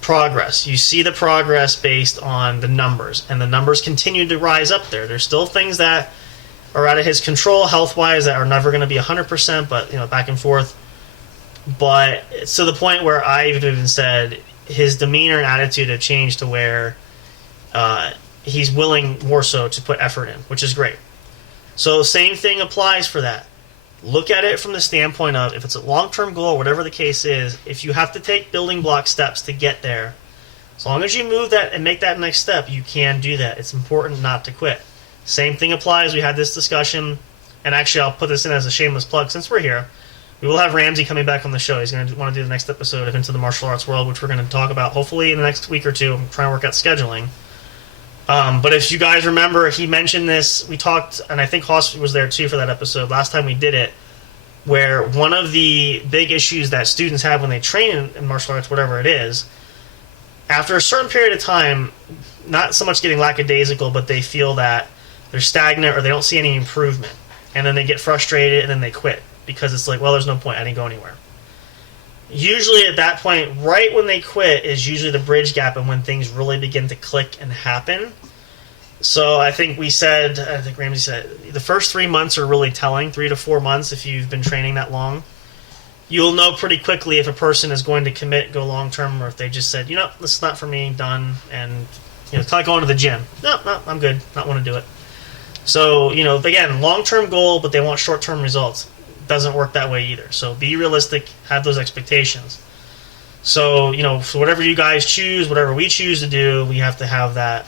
Progress. You see the progress based on the numbers, and the numbers continue to rise up there. There's still things that are out of his control health-wise that are never going to be 100%, but, back and forth. But it's to the point where I've even said his demeanor and attitude have changed to where he's willing more so to put effort in, which is great. So same thing applies for that. Look at it from the standpoint of, if it's a long-term goal, whatever the case is, if you have to take building block steps to get there, as long as you move that and make that next step, you can do that. It's important not to quit. Same thing applies. We had this discussion, and actually I'll put this in as a shameless plug since we're here. We will have Ramsey coming back on the show. He's going to want to do the next episode of Into the Martial Arts World, which we're going to talk about hopefully in the next week or two. I'm trying to work out scheduling. But if you guys remember, he mentioned this. We talked, and I think Hoss was there too for that episode, last time we did it, where one of the big issues that students have when they train in martial arts, whatever it is, after a certain period of time, not so much getting lackadaisical, but they feel that they're stagnant or they don't see any improvement. And then they get frustrated and then they quit because it's like, well, there's no point. I didn't go anywhere. Usually at that point, right when they quit, is usually the bridge gap and when things really begin to click and happen. So I think Ramsey said, the first 3 months are really telling, 3 to 4 months if you've been training that long. You'll know pretty quickly if a person is going to commit, go long-term, or if they just said, this is not for me, done, and it's like going to the gym. No, I'm good, not want to do it. So, again, long-term goal, but they want short-term results. Doesn't work that way either. So be realistic, have those expectations. So, for whatever you guys choose, whatever we choose to do, we have to have that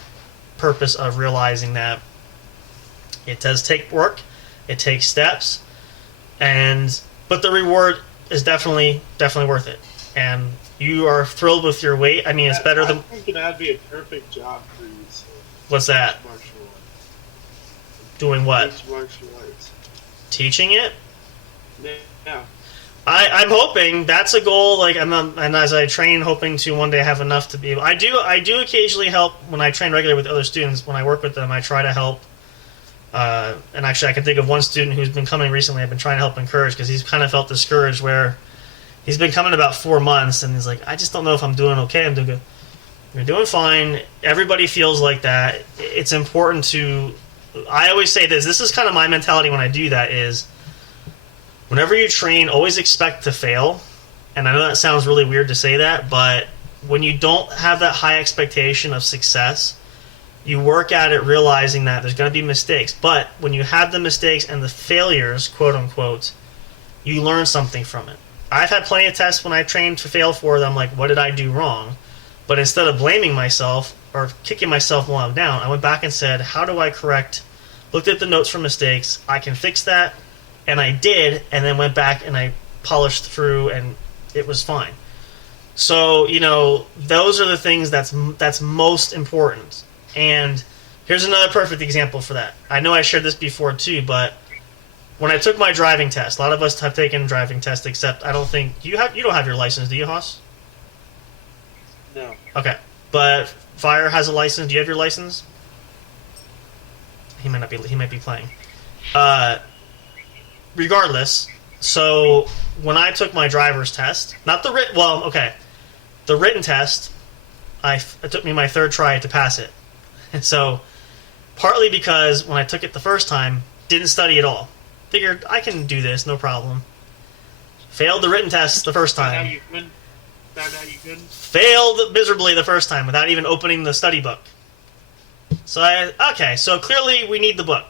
purpose of realizing that it does take work, it takes steps, but the reward is definitely worth it. And you are thrilled with your weight. I mean, it's better than... I think that'd be a perfect job for you. So. What's that? Martial arts. Doing what? Teach martial arts. Teaching it? Yeah. I'm hoping that's a goal. And as I train, hoping to one day have enough to be able. I do occasionally help when I train regularly with other students. When I work with them, I try to help. And actually, I can think of one student who's been coming recently. I've been trying to help encourage because he's kind of felt discouraged. Where he's been coming about 4 months, and he's like, I just don't know if I'm doing okay. I'm doing good. You're doing fine. Everybody feels like that. It's important to. I always say this. This is kind of my mentality when I do that. Is whenever you train, always expect to fail. And I know that sounds really weird to say that, but when you don't have that high expectation of success, you work at it realizing that there's going to be mistakes. But when you have the mistakes and the failures, quote unquote, you learn something from it. I've had plenty of tests when I trained to fail for them, like, what did I do wrong? But instead of blaming myself or kicking myself while I'm down, I went back and said, how do I correct? Looked at the notes for mistakes. I can fix that. And I did, and then went back and I polished through, and it was fine. So, those are the things that's most important. And here's another perfect example for that. I know I shared this before too, but when I took my driving test, a lot of us have taken driving tests, except I don't think you don't have your license, do you, Hoss? No. Okay, but Fire has a license. Do you have your license? He might be playing. Regardless, so when I took my driver's test, not the written, the written test, it took me my third try to pass it. And so, partly because when I took it the first time, didn't study at all. Figured I can do this, no problem. Failed the written test the first time. Found out you couldn't? Failed miserably the first time without even opening the study book. So so clearly we need the book.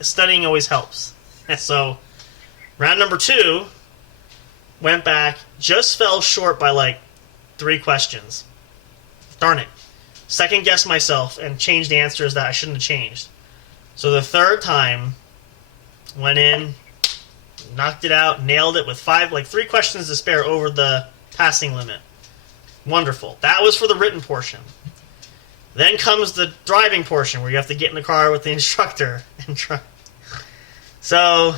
Studying always helps. And so, round number 2, went back, just fell short by 3 questions. Darn it. Second guessed myself and changed answers that I shouldn't have changed. So the third time, went in, knocked it out, nailed it with 3 questions to spare over the passing limit. Wonderful. That was for the written portion. Then comes the driving portion where you have to get in the car with the instructor and try. So,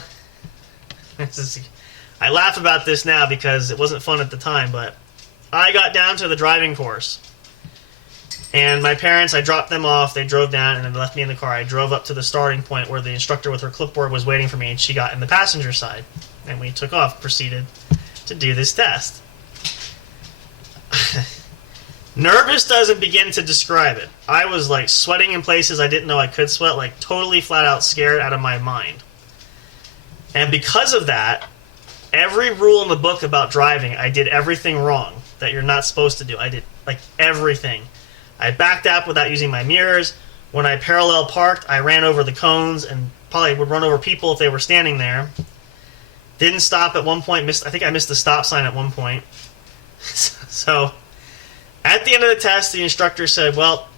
I laugh about this now because it wasn't fun at the time, but I got down to the driving course. And my parents, I dropped them off, they drove down, and then left me in the car. I drove up to the starting point where the instructor with her clipboard was waiting for me, and she got in the passenger side. And we took off, proceeded to do this test. Nervous doesn't begin to describe it. I was like sweating in places I didn't know I could sweat, like totally flat out scared out of my mind. And because of that, every rule in the book about driving, I did everything wrong that you're not supposed to do. I did like everything. I backed up without using my mirrors. When I parallel parked, I ran over the cones and probably would run over people if they were standing there. Didn't stop at one point. I think I missed the stop sign at one point. So, at the end of the test, the instructor said, well,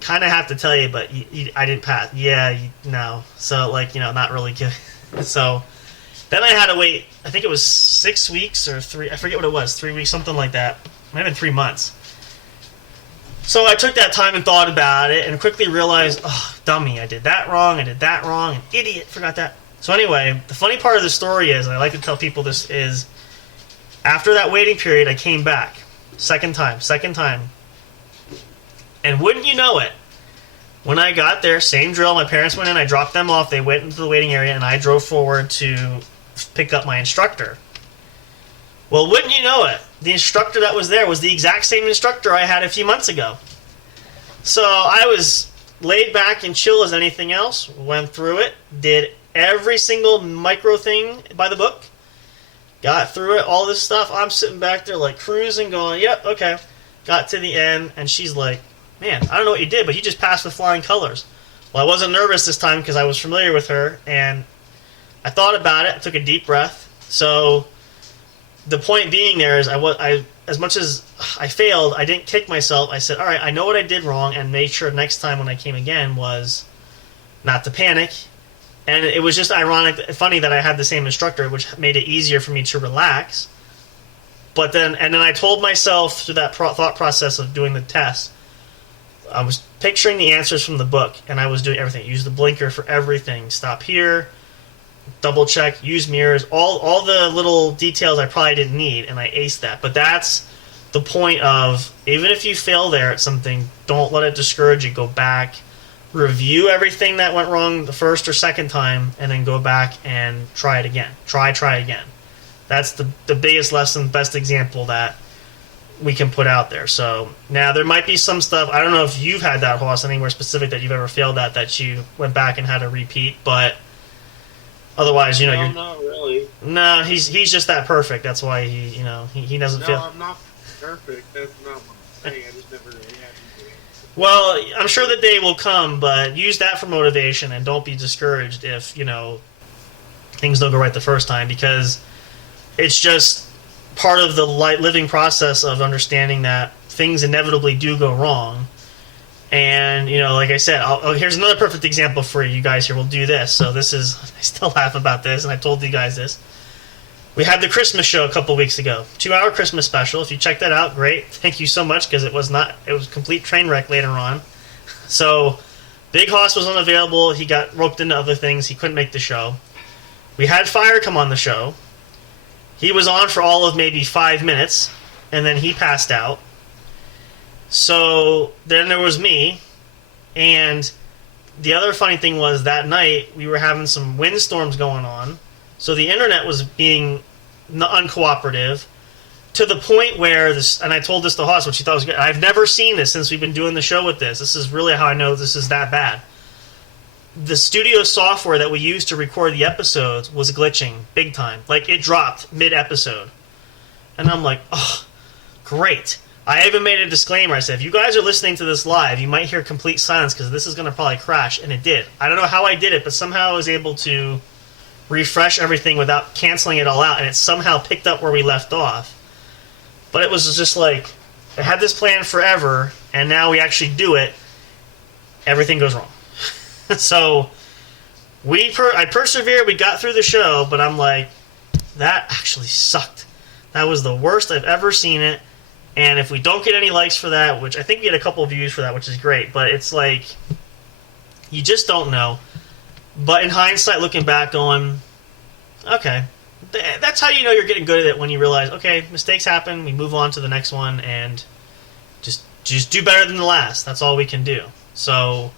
kind of have to tell you, but I didn't pass. Yeah, no. So, like, not really good. So, then I had to wait, I think it was 6 weeks or 3, I forget what it was, 3 weeks, something like that. Might have been 3 months. So I took that time and thought about it and quickly realized, oh, dummy, I did that wrong, an idiot, forgot that. So anyway, the funny part of the story is, and I like to tell people this, is after that waiting period, I came back. Second time. And wouldn't you know it, when I got there, same drill, my parents went in, I dropped them off, they went into the waiting area, and I drove forward to pick up my instructor. Well, wouldn't you know it, the instructor that was there was the exact same instructor I had a few months ago. So I was laid back and chill as anything else, went through it, did every single micro thing by the book, got through it, all this stuff. I'm sitting back there like cruising, going, yep, okay. Got to the end, and she's like, man, I don't know what you did, but you just passed with flying colors. Well, I wasn't nervous this time because I was familiar with her, and I thought about it, I took a deep breath. So the point being there is, I as much as I failed, I didn't kick myself. I said, all right, I know what I did wrong, and made sure next time when I came again was not to panic. And it was just funny that I had the same instructor, which made it easier for me to relax. But then I told myself through that thought process of doing the test, I was picturing the answers from the book, and I was doing everything. Use the blinker for everything. Stop here. Double check. Use mirrors. All the little details I probably didn't need, and I aced that. But that's the point of, even if you fail there at something, don't let it discourage you. Go back. Review everything that went wrong the first or second time, and then go back and try it again. Try again. That's the biggest lesson, best example that we can put out there. So now there might be some stuff, I don't know if you've had that, Hoss, anywhere specific that you've ever failed at that you went back and had to repeat, but otherwise, no, you're not really. No, he's just that perfect. That's why he doesn't fail. No, I'm not perfect. That's not what I'm saying. I just never really had to do it. Well, I'm sure the day will come, but use that for motivation and don't be discouraged if, things don't go right the first time, because it's just part of the living process of understanding that things inevitably do go wrong. And, like I said, here's another perfect example for you guys here. We'll do this. So I still laugh about this, and I told you guys this. We had the Christmas show a couple weeks ago. 2-hour Christmas special. If you check that out, great. Thank you so much, because it was a complete train wreck later on. So Big Hoss was unavailable. He got roped into other things. He couldn't make the show. We had Fire come on the show. He was on for all of maybe 5 minutes, and then he passed out. So then there was me, and the other funny thing was that night we were having some windstorms going on, so the internet was being uncooperative to the point where and I told this to Hoss, which she thought was good. I've never seen this since we've been doing the show with this. This is really how I know this is that bad. The studio software that we used to record the episodes was glitching big time. Like, it dropped mid-episode. And I'm like, oh, great. I even made a disclaimer. I said, if you guys are listening to this live, you might hear complete silence because this is going to probably crash. And it did. I don't know how I did it, but somehow I was able to refresh everything without canceling it all out, and it somehow picked up where we left off. But it was just like, I had this plan forever, and now we actually do it. Everything goes wrong. So I persevered, we got through the show, but I'm like, that actually sucked. That was the worst I've ever seen it, and if we don't get any likes for that, which I think we had a couple of views for that, which is great, but it's like, you just don't know. But in hindsight, looking back, going, okay, that's how you know you're getting good at it, when you realize, okay, mistakes happen, we move on to the next one, and just do better than the last. That's all we can do. So,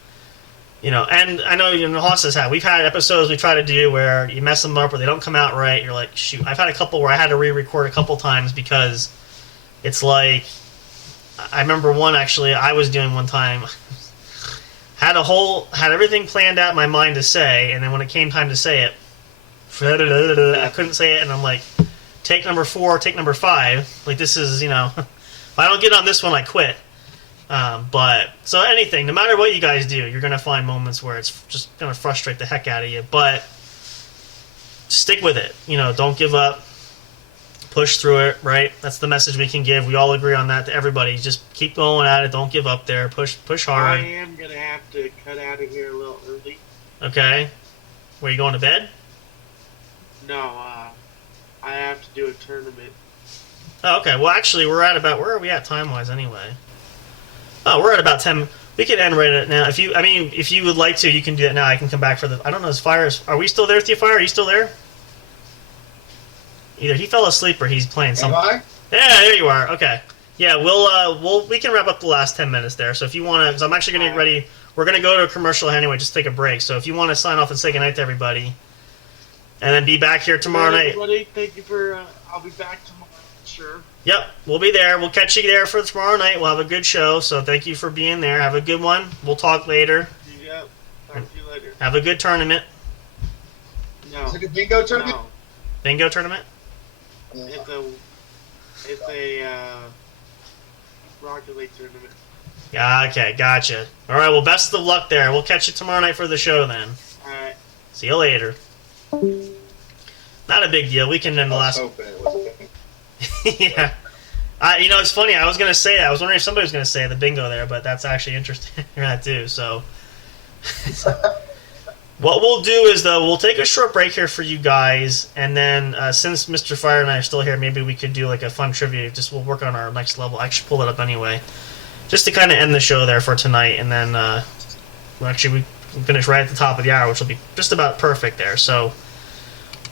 and I know Hoss has had. We've had episodes we try to do where you mess them up or they don't come out right. You're like, shoot. I've had a couple where I had to re-record a couple times because it's like, I remember one actually I was doing one time. had everything planned out in my mind to say, and then when it came time to say it, I couldn't say it, and I'm like, take number 4, take number 5. Like, this is, if I don't get on this one, I quit. But so anything, no matter what you guys do, you're gonna find moments where it's just gonna frustrate the heck out of you. But stick with it. Don't give up. Push through it. Right? That's the message we can give. We all agree on that to everybody. Just keep going at it. Don't give up there. Push hard. I am gonna have to cut out of here a little early. Okay. Where you going to bed? No, I have to do a tournament. Oh, okay. Well, actually, where are we at time-wise anyway? Oh, we're at about 10. We can end right at now. If you would like to, you can do it now. I can come back for I don't know, is Fire... Are we still there with you, Fire? Are you still there? Either he fell asleep or he's playing something. Am I? Yeah, there you are. Okay. Yeah, we can wrap up the last 10 minutes there. So if you want to... Because I'm actually going to get ready... We're going to go to a commercial anyway, just take a break. So if you want to sign off and say goodnight to everybody... And then be back here tomorrow night. Everybody, thank you for... I'll be back tomorrow, sure. Yep, we'll be there. We'll catch you there for tomorrow night. We'll have a good show, so thank you for being there. Have a good one. We'll talk later. Yep, talk to you later. Have a good tournament. No. Is it a bingo tournament? No. Bingo tournament? It's a Rocket League tournament. Yeah, okay, gotcha. All right, well, best of luck there. We'll catch you tomorrow night for the show then. All right. See you later. Not a big deal. We can end the last... hoping it was a bingo. Yeah. It's funny. I was going to say that. I was wondering if somebody was going to say the bingo there, but that's actually interesting. That too, so... What we'll do is, though, we'll take a short break here for you guys, and then since Mr. Fire and I are still here, maybe we could do like a fun trivia. We'll work on our next level. I should pull it up anyway. Just to kind of end the show there for tonight, and then we finish right at the top of the hour, which will be just about perfect there. So...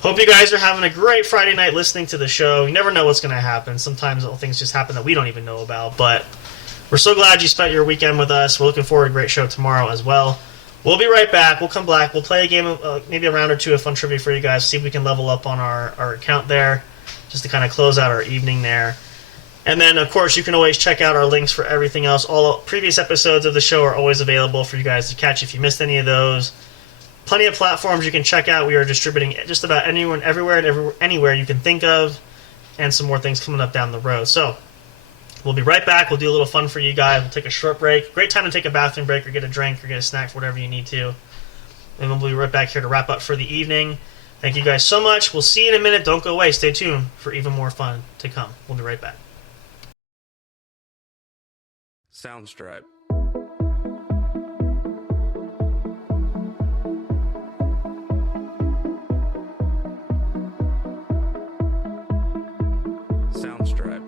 Hope you guys are having a great Friday night listening to the show. You never know what's going to happen. Sometimes little things just happen that we don't even know about. But we're so glad you spent your weekend with us. We're looking forward to a great show tomorrow as well. We'll be right back. We'll come back. We'll play a game, maybe a round or two of fun trivia for you guys. See if we can level up on our account there, just to kind of close out our evening there. And then, of course, you can always check out our links for everything else. All previous episodes of the show are always available for you guys to catch if you missed any of those. Plenty of platforms you can check out. We are distributing just about anyone, everywhere, and anywhere you can think of, and some more things coming up down the road. So, we'll be right back. We'll do a little fun for you guys. We'll take a short break. Great time to take a bathroom break or get a drink or get a snack, whatever you need to. And we'll be right back here to wrap up for the evening. Thank you guys so much. We'll see you in a minute. Don't go away. Stay tuned for even more fun to come. We'll be right back. Soundstripe. Soundstripe.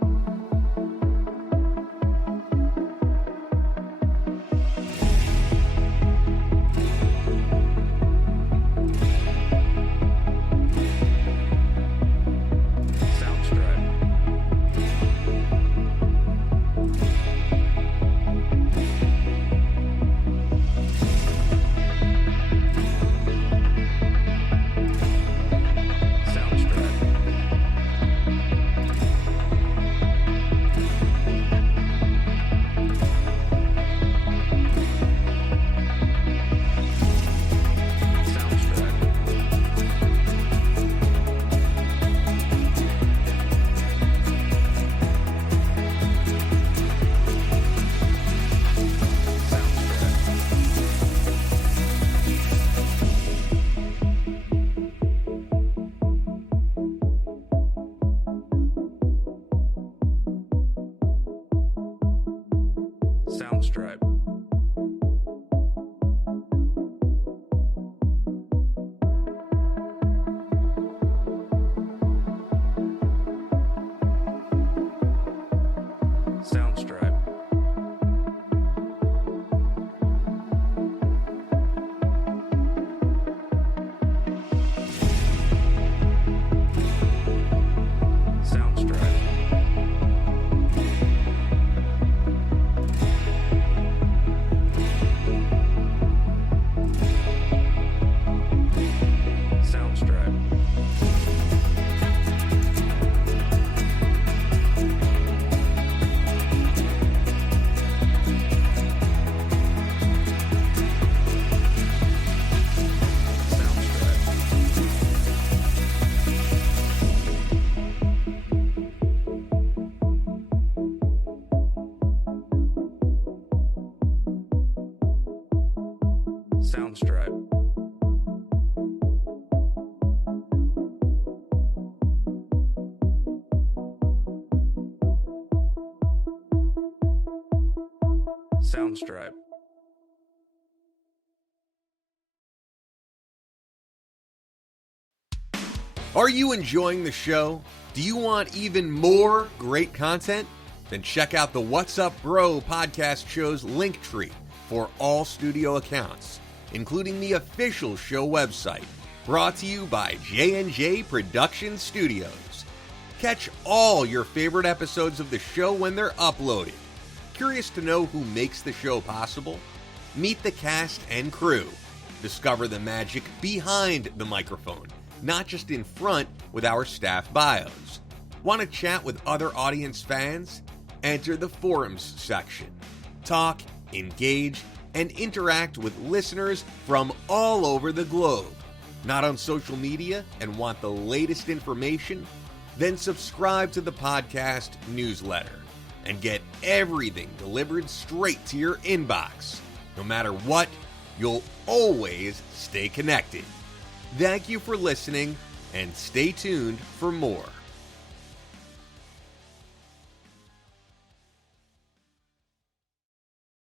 Soundstripe. Soundstripe. Soundstripe. Soundstripe. Are you enjoying the show? Do you want even more great content? Then check out the What's Up Bro podcast show's link tree for all studio accounts, including the official show website, brought to you by J&J Production Studios. Catch all your favorite episodes of the show when they're uploaded. Curious to know who makes the show possible? Meet the cast and crew. Discover the magic behind the microphone, not just in front with our staff bios. Want to chat with other audience fans? Enter the forums section. Talk, engage, and interact with listeners from all over the globe. Not on social media and want the latest information? Then subscribe to the podcast newsletter and get everything delivered straight to your inbox. No matter what, you'll always stay connected. Thank you for listening, and stay tuned for more.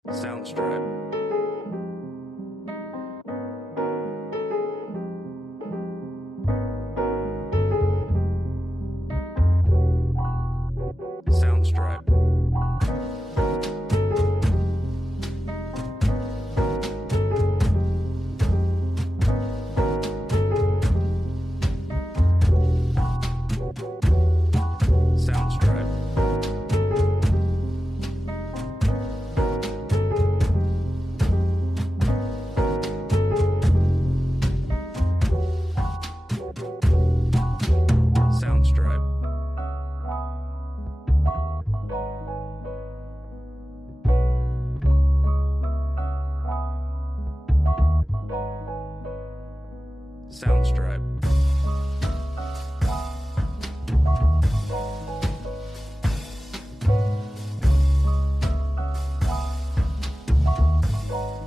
Soundstripe. Soundstripe. Soundstripe. Soundstripe. Soundstripe.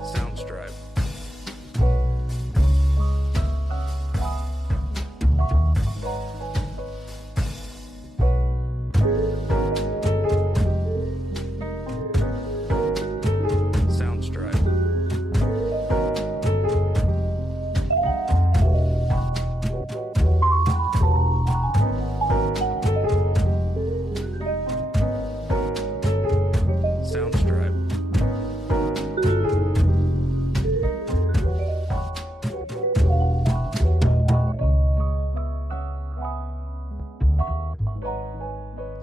Soundstripe. Soundstripe. Soundstripe. Soundstripe.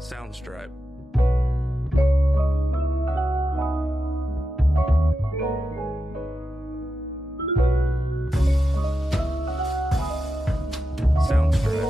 Soundstripe. Soundstripe.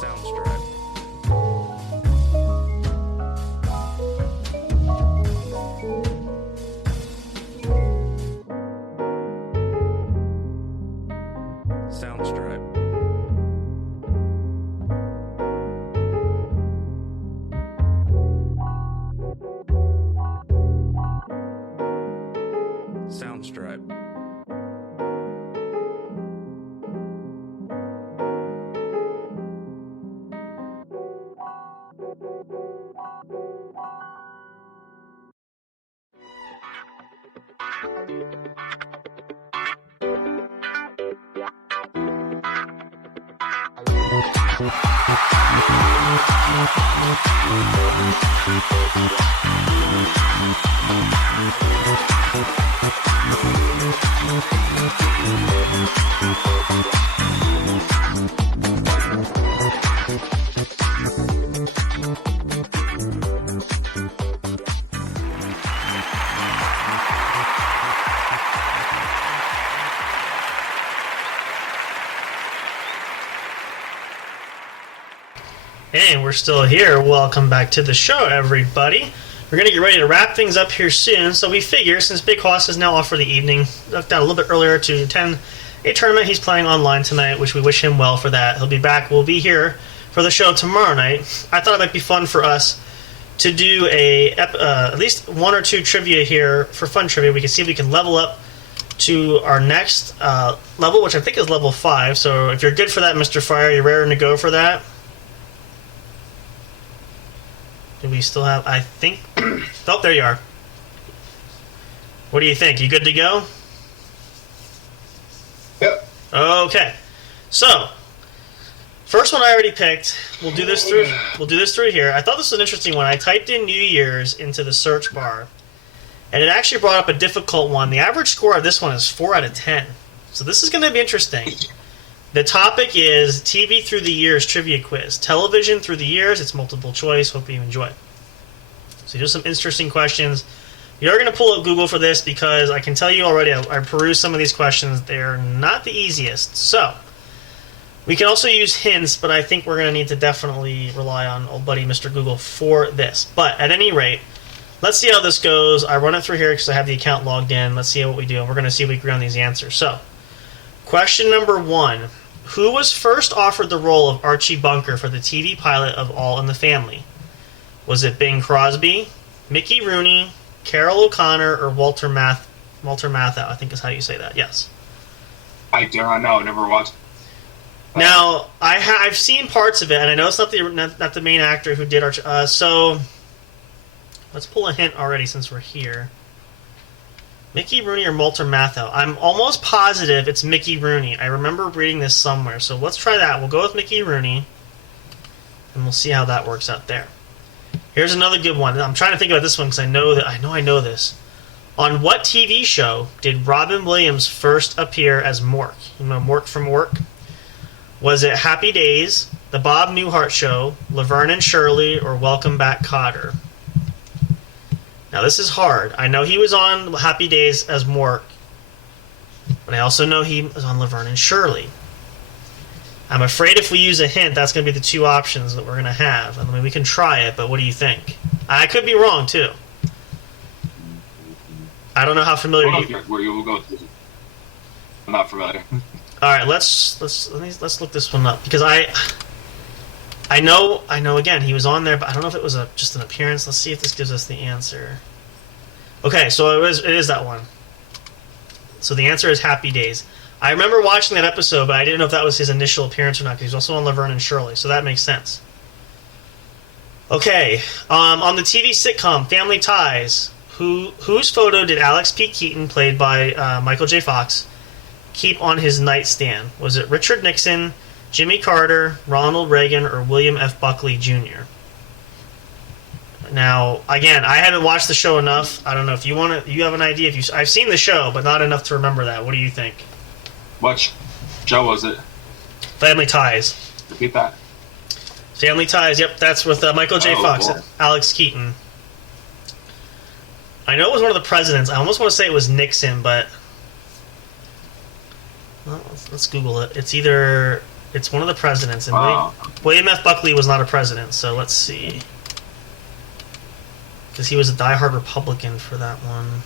Soundstripe. Soundstripe. Soundstripe. And we're still here. Welcome back to the show, everybody. We're going to get ready to wrap things up here soon, so we figure, since Big Hoss is now off for the evening, ducked out a little bit earlier to attend a tournament he's playing online tonight, which we wish him well for that. He'll be back. We'll be here for the show tomorrow night. I thought it might be fun for us to do at least one or two trivia here for fun trivia. We can see if we can level up to our next level, which I think is level 5. So if you're good for that, Mr. Fire, you're raring to go for that. Do we still have, I think... oh, there you are. What do you think? You good to go? Yep. Okay. So, first one I already picked. We'll do this through here. I thought this was an interesting one. I typed in New Year's into the search bar, and it actually brought up a difficult one. The average score of this one is 4 out of 10. So this is going to be interesting. The topic is TV Through the Years Trivia Quiz. Television Through the Years. It's multiple choice. Hope you enjoy. So here's some interesting questions. You're going to pull up Google for this because I can tell you already, I perused some of these questions. They're not the easiest. So we can also use hints, but I think we're going to need to definitely rely on old buddy Mr. Google for this. But at any rate, let's see how this goes. I run it through here because I have the account logged in. Let's see what we do. And we're going to see if we agree on these answers. So question number 1. Who was first offered the role of Archie Bunker for the TV pilot of All in the Family? Was it Bing Crosby, Mickey Rooney, Carol O'Connor, or Walter Matthau? I think is how you say that. Yes. I do not know. Never watched. Now I've seen parts of it, and I know it's not the main actor who did Archie. So let's pull a hint already since we're here. Mickey Rooney or Walter Matthau? I'm almost positive it's Mickey Rooney. I remember reading this somewhere, so let's try that. We'll go with Mickey Rooney, and we'll see how that works out there. Here's another good one. I'm trying to think about this one because I know this. On what TV show did Robin Williams first appear as Mork? You know Mork from Work? Was it Happy Days, The Bob Newhart Show, Laverne and Shirley, or Welcome Back, Kotter? Now, this is hard. I know he was on Happy Days as Mork, but I also know he was on Laverne and Shirley. I'm afraid if we use a hint, that's going to be the two options that we're going to have. I mean, we can try it, but what do you think? I could be wrong, too. I don't know how familiar you... We'll go. I'm not familiar. All right, let's look this one up, because I know. Again, he was on there, but I don't know if it was just an appearance. Let's see if this gives us the answer. Okay, so it is that one. So the answer is Happy Days. I remember watching that episode, but I didn't know if that was his initial appearance or not, because he was also on Laverne and Shirley, so that makes sense. Okay, on the TV sitcom Family Ties, whose photo did Alex P. Keaton, played by Michael J. Fox, keep on his nightstand? Was it Richard Nixon, Jimmy Carter, Ronald Reagan, or William F. Buckley Jr.? Now, again, I haven't watched the show enough. I don't know if you have an idea. I've seen the show, but not enough to remember that. What do you think? What show was it? Family Ties. Repeat that. Family Ties, yep, that's with Michael J. Fox, cool. Alex Keaton. I know it was one of the presidents. I almost want to say it was Nixon, but... well, let's Google it. It's one of the presidents, and William F. Buckley was not a president, so let's see. Because he was a diehard Republican for that one.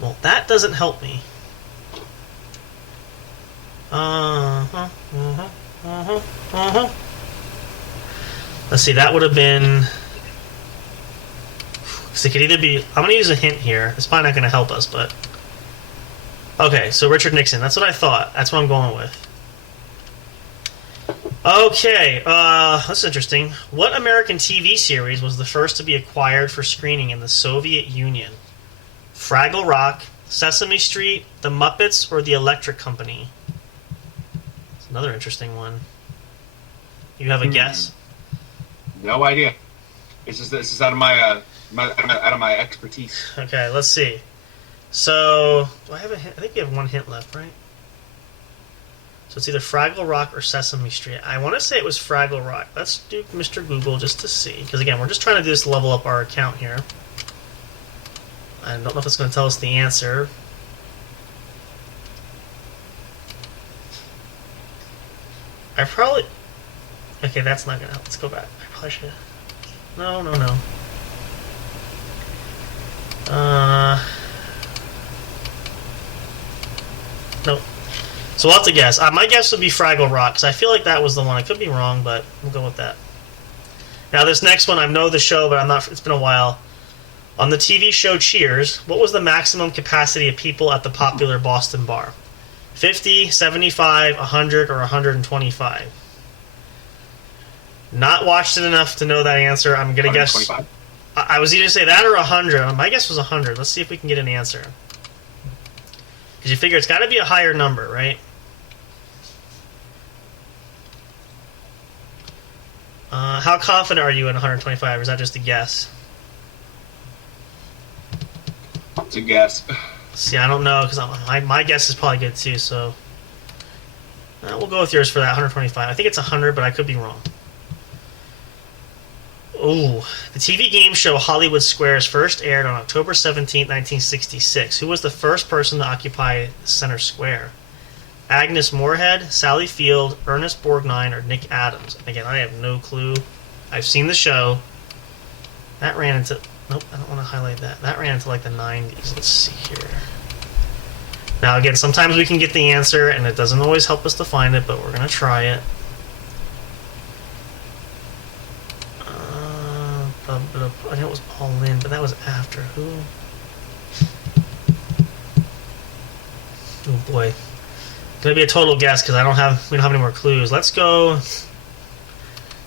Well, that doesn't help me. Let's see, that would have been... because it could either be... I'm going to use a hint here. It's probably not going to help us, but... okay, so Richard Nixon. That's what I thought. That's what I'm going with. Okay, that's interesting. What American TV series was the first to be acquired for screening in the Soviet Union? Fraggle Rock, Sesame Street, The Muppets, or The Electric Company? It's another interesting one. You have a guess? No idea. This is out of my out of my expertise. Okay, let's see. So, do I have a hint? I think we have one hint left, right? So it's either Fraggle Rock or Sesame Street. I want to say it was Fraggle Rock. Let's do Mr. Google just to see. Because again, we're just trying to do this to level up our account here. I don't know if it's going to tell us the answer. Okay, that's not gonna help. Let's go back. I probably should. No. Nope. So we'll have to guess. My guess would be Fraggle Rock, because I feel like that was the one. I could be wrong, but we'll go with that. Now, this next one, I know the show, but I'm not. It's been a while. On the TV show Cheers, what was the maximum capacity of people at the popular Boston bar? 50, 75, 100, or 125? Not watched it enough to know that answer. I'm going to guess... I was either say that or 100. My guess was 100. Let's see if we can get an answer. Because you figure it's got to be a higher number, right? How confident are you in 125? Or is that just a guess? It's a guess. See, I don't know, because my guess is probably good too, so... we'll go with yours for that, 125. I think it's 100, but I could be wrong. Ooh. The TV game show Hollywood Squares first aired on October 17, 1966. Who was the first person to occupy center square? Agnes Moorehead, Sally Field, Ernest Borgnine, or Nick Adams? Again, I have no clue. I've seen the show. That ran into... Nope, I don't want to highlight that. That ran into like the 90s. Let's see here. Now again, sometimes we can get the answer and it doesn't always help us to find it, but we're going to try it. I know it was Paul Lynde, but that was after. Who? Oh boy. It's going to be a total guess because we don't have any more clues. Let's go...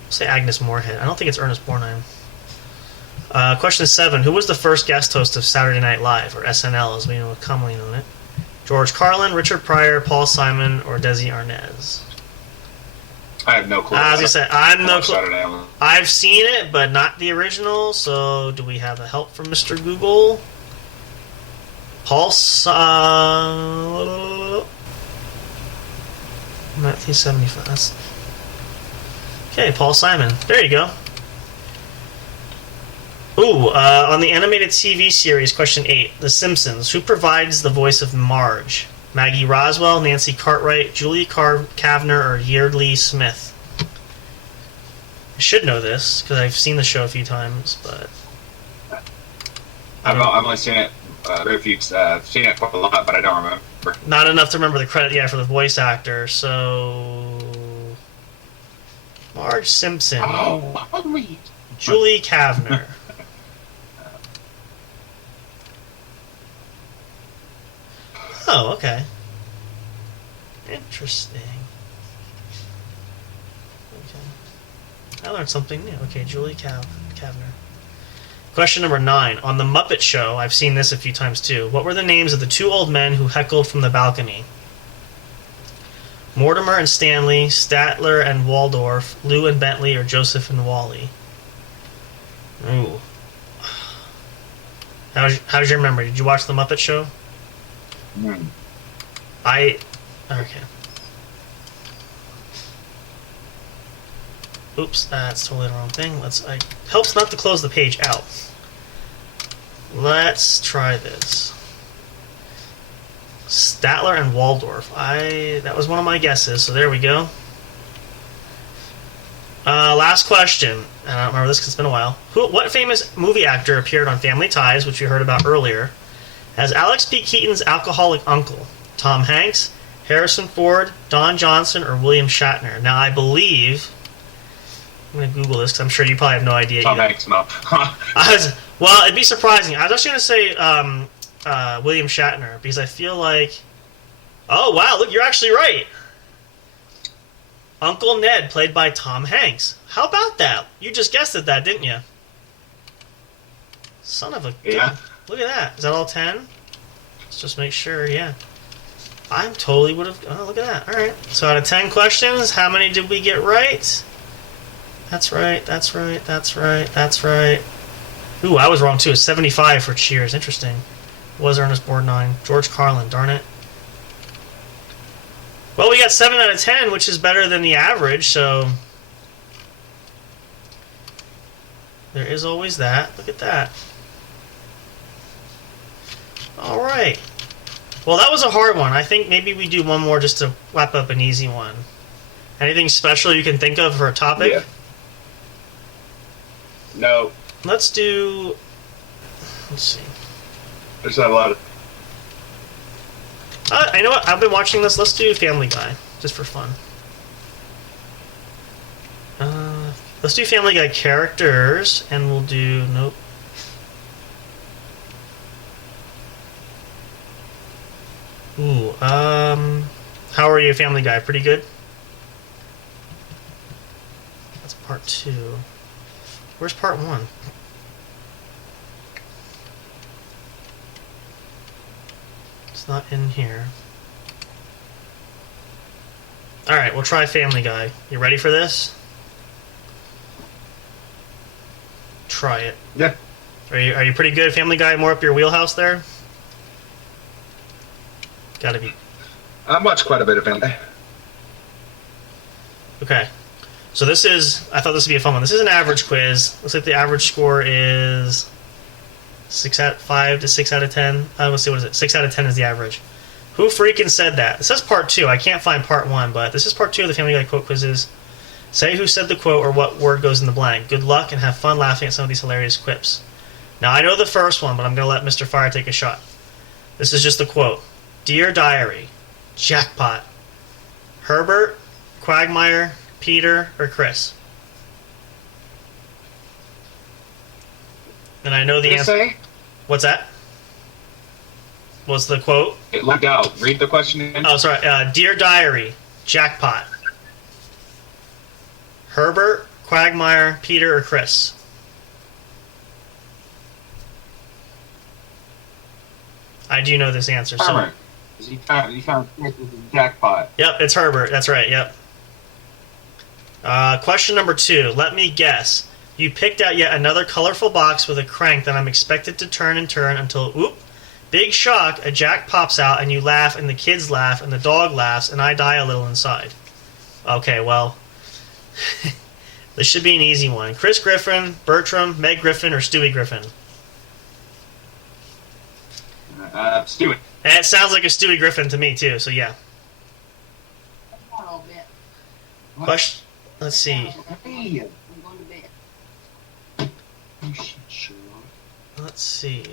say Agnes Moorehead. I don't think it's Ernest Borgnine. Question 7. Who was the first guest host of Saturday Night Live, or SNL as we know commonly known it? George Carlin, Richard Pryor, Paul Simon, or Desi Arnaz? I have no clue. As I said, I'm no clue. Saturday. I've seen it, but not the original, so do we have a help from Mr. Google? Paul 1975. That's... Okay, Paul Simon. There you go. Ooh, on the animated TV series, question 8, The Simpsons, who provides the voice of Marge? Maggie Roswell, Nancy Cartwright, Julie Kavner, or Yeardley Smith? I should know this, because I've seen the show a few times, but... I've only seen it very few, seen it quite a lot, but I don't remember. Not enough to remember the credit, for the voice actor, so... Marge Simpson. Oh, Julie Kavner. Oh, okay. Interesting. Okay. I learned something new. Okay, Julie Kavner. Question number 9. On The Muppet Show, I've seen this a few times too. What were the names of the two old men who heckled from the balcony? Mortimer and Stanley, Statler and Waldorf, Lou and Bentley, or Joseph and Wally? Ooh. How's your memory? Did you watch The Muppet Show? Okay. Oops, that's totally the wrong thing. Helps not to close the page out. Let's try this. Statler and Waldorf. That was one of my guesses, so there we go. Last question. I don't remember this because it's been a while. What famous movie actor appeared on Family Ties, which we heard about earlier, as Alex P. Keaton's alcoholic uncle? Tom Hanks, Harrison Ford, Don Johnson, or William Shatner? Now, I believe... I'm going to Google this because I'm sure you probably have no idea. Tom Hanks, no. Well, it'd be surprising. I was actually going to say William Shatner because I feel like... Oh, wow, look, you're actually right. Uncle Ned, played by Tom Hanks. How about that? You just guessed at that, didn't you? Son of a... Yeah. Look at that. Is that all 10? Let's just make sure, yeah. I totally would have... Oh, look at that. All right. So out of 10 questions, how many did we get right? That's right. Ooh, I was wrong, too. 75 for Cheers. Interesting. Was Ernest Borgnine. George Carlin. Darn it. Well, we got 7 out of 10, which is better than the average, so... There is always that. Look at that. All right. Well, that was a hard one. I think maybe we do one more just to wrap up an easy one. Anything special you can think of for a topic? Yeah. No. Let's do... Let's see. There's not a lot of... I know what? I've been watching this. Let's do Family Guy, just for fun. Let's do Family Guy characters, and we'll do... Nope. Ooh, how are you, Family Guy? Pretty good? That's part 2. Where's part 1? It's not in here. Alright, we'll try Family Guy. You ready for this? Try it. Yeah. Are you pretty good, Family Guy? More up your wheelhouse there? Gotta be. I watch quite a bit of Family Guy. Okay. So this is... I thought this would be a fun one. This is an average quiz. Looks like the average score is 5 to 6 out of 10. Let's see, what is it? 6 out of 10 is the average. Who freaking said that? It says part 2. I can't find part 1, but this is part 2 of the Family Guy quote quizzes. Say who said the quote or what word goes in the blank. Good luck and have fun laughing at some of these hilarious quips. Now, I know the first one, but I'm going to let Mr. Fire take a shot. This is just the quote. Dear Diary, jackpot. Herbert, Quagmire, Peter, or Chris? And I know the answer. Say? What's that? What's the quote? It lagged out. Read the question again. Oh, sorry. Dear Diary, jackpot. Herbert, Quagmire, Peter, or Chris? I do know this answer. So. He found Chris with the jackpot. Yep, it's Herbert. That's right, yep. Question number 2. Let me guess. You picked out yet another colorful box with a crank that I'm expected to turn and turn until, oop, big shock, a jack pops out and you laugh and the kids laugh and the dog laughs and I die a little inside. Okay, well, this should be an easy one. Chris Griffin, Bertram, Meg Griffin, or Stewie Griffin? Stewie. And it sounds like a Stewie Griffin to me, too, so yeah. A little bit. Question, let's see. I'm going to bed. Oh, shit, Sherlock. Let's see.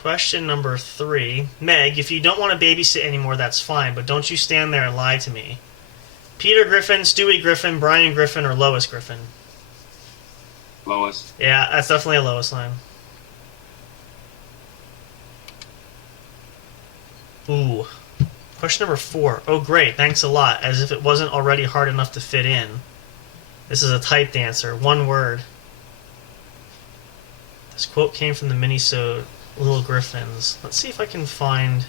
Question number 3. Meg, if you don't want to babysit anymore, that's fine, but don't you stand there and lie to me. Peter Griffin, Stewie Griffin, Brian Griffin, or Lois Griffin? Lois. Yeah, that's definitely a Lois line. Ooh. Question number 4. Oh, great, thanks a lot. As if it wasn't already hard enough to fit in. This is a typed answer. One word. This quote came from the mini-sode Little Griffins. Let's see if I can find...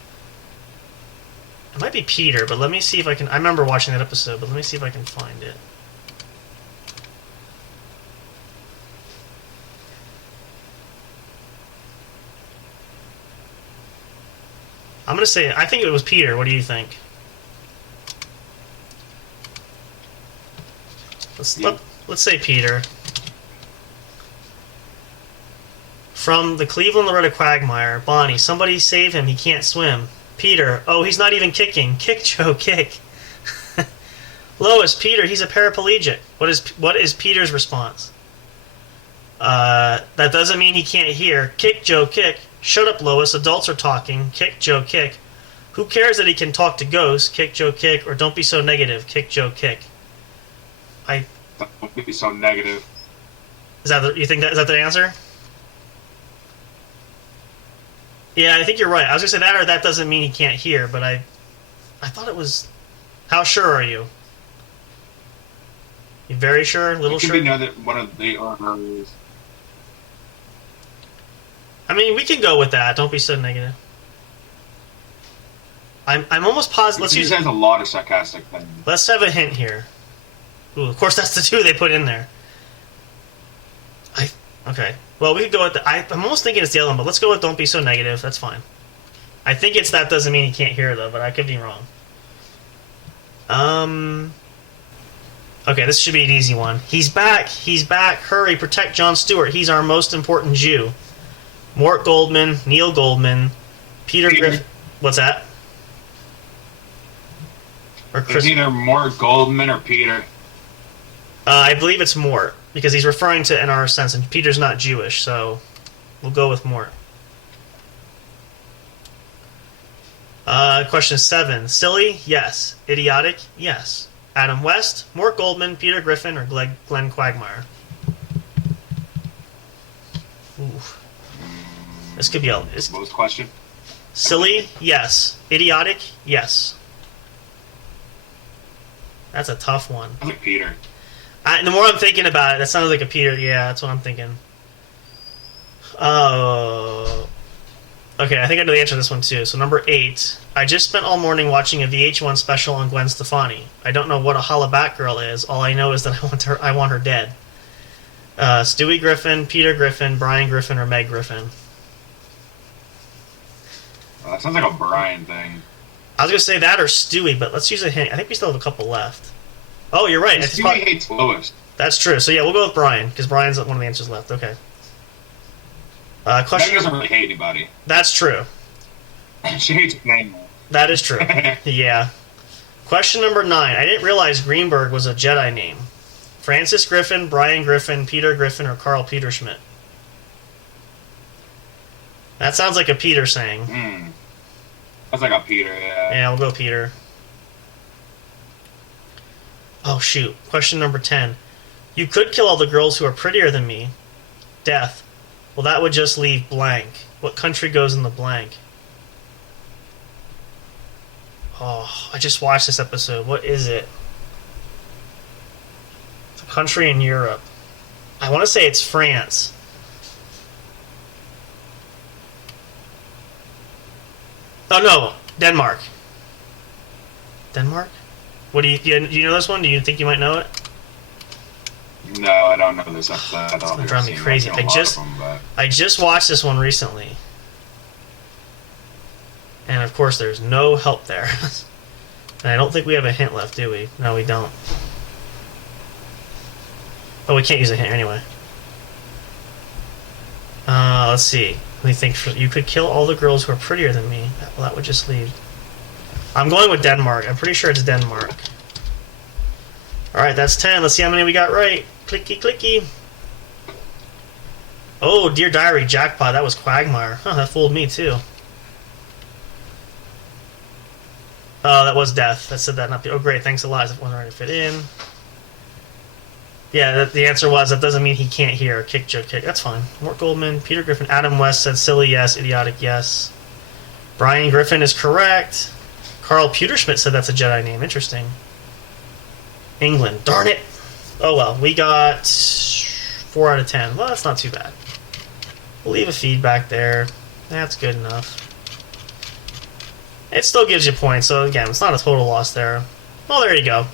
It might be Peter, but let me see if I can... I remember watching that episode, but let me see if I can find it. I'm going to say... I think it was Peter. What do you think? Let's say Peter. From the Cleveland Loretta Quagmire, Bonnie, somebody save him, he can't swim. Peter, oh, he's not even kicking. Kick, Joe, kick. Lois, Peter, he's a paraplegic. What is Peter's response? That doesn't mean he can't hear. Kick, Joe, kick. Shut up, Lois, adults are talking. Kick, Joe, kick. Who cares that he can talk to ghosts? Kick, Joe, kick. Or don't be so negative. Kick, Joe, kick. Don't be so negative. Is that the answer? Yeah, I think you're right. I was going to say that or that doesn't mean he can't hear, but I thought it was... How sure are you? You very sure? Little sure? It could be one of the is. I mean, we can go with that. Don't be so negative. I'm almost positive. He has a lot of sarcastic things. Let's have a hint here. Ooh, of course, that's the 2 they put in there. Okay. Well, we could go with I'm almost thinking it's the other one, but let's go with don't be so negative. That's fine. I think it's that doesn't mean he can't hear, though, but I could be wrong. Okay, this should be an easy one. He's back. He's back. Hurry, protect Jon Stewart. He's our most important Jew. Mort Goldman, Neil Goldman, Peter Griffin. What's that? Or It's Chris. either Mort Goldman or Peter. I believe it's Mort, because he's referring to in our sense, and Peter's not Jewish, so we'll go with Mort. Question 7. Silly? Yes. Idiotic? Yes. Adam West, Mort Goldman, Peter Griffin, or Glenn Quagmire? Ooh. This could be a... What was the question? Silly? Yes. Idiotic? Yes. That's a tough one. I think Peter. The more I'm thinking about it, that sounds like a Peter. Yeah, that's what I'm thinking. Oh. Okay, I think I know the answer to this one too. So number 8. I just spent all morning watching a VH1 special on Gwen Stefani. I don't know what a holla back girl is. All I know is that I want her dead. Stewie Griffin, Peter Griffin, Brian Griffin, or Meg Griffin? That sounds like a Brian thing. I was going to say that or Stewie, but let's use a hint. I think we still have a couple left. Oh, you're right. Stewie hates Lois. That's true. So yeah, we'll go with Brian, because Brian's one of the answers left. Okay. Question. Meg doesn't really hate anybody. That's true. She hates Bang. That is true. Yeah. Question number 9. I didn't realize Greenberg was a Jedi name. Francis Griffin, Brian Griffin, Peter Griffin, or Carl Peter Schmidt? That sounds like a Peter saying. That's like a Peter, yeah. Yeah, we'll go Peter. Oh, shoot. Question number 10. You could kill all the girls who are prettier than me. Death. Well, that would just leave blank. What country goes in the blank? Oh, I just watched this episode. What is it? It's a country in Europe. I want to say it's France. Oh, no. Denmark. Denmark? What do you know this one? Do you think you might know it? No, I don't know this episode. It's gonna drive me crazy. I just watched this one recently. And of course there's no help there. And I don't think we have a hint left, do we? No, we don't. Oh, we can't use a hint anyway. Let's see. Let me think. You could kill all the girls who are prettier than me. Well, that would just leave... I'm going with Denmark. I'm pretty sure it's Denmark. Alright, that's 10. Let's see how many we got right. Clicky, clicky. Oh, Dear Diary, jackpot. That was Quagmire. Huh, that fooled me, too. Oh, that was Death. That said that not the... Oh, great. Thanks a lot. If one already fit in. Yeah, the answer was, that doesn't mean he can't hear. Kick, joke, kick. That's fine. Mort Goldman, Peter Griffin, Adam West said silly, yes. Idiotic, yes. Brian Griffin is correct. Carl Peterschmidt said that's a Jedi name. Interesting. England. Darn it! Oh well, we got 4 out of 10. Well, that's not too bad. We'll leave a feedback there. That's good enough. It still gives you points, so again, it's not a total loss there. Well, there you go.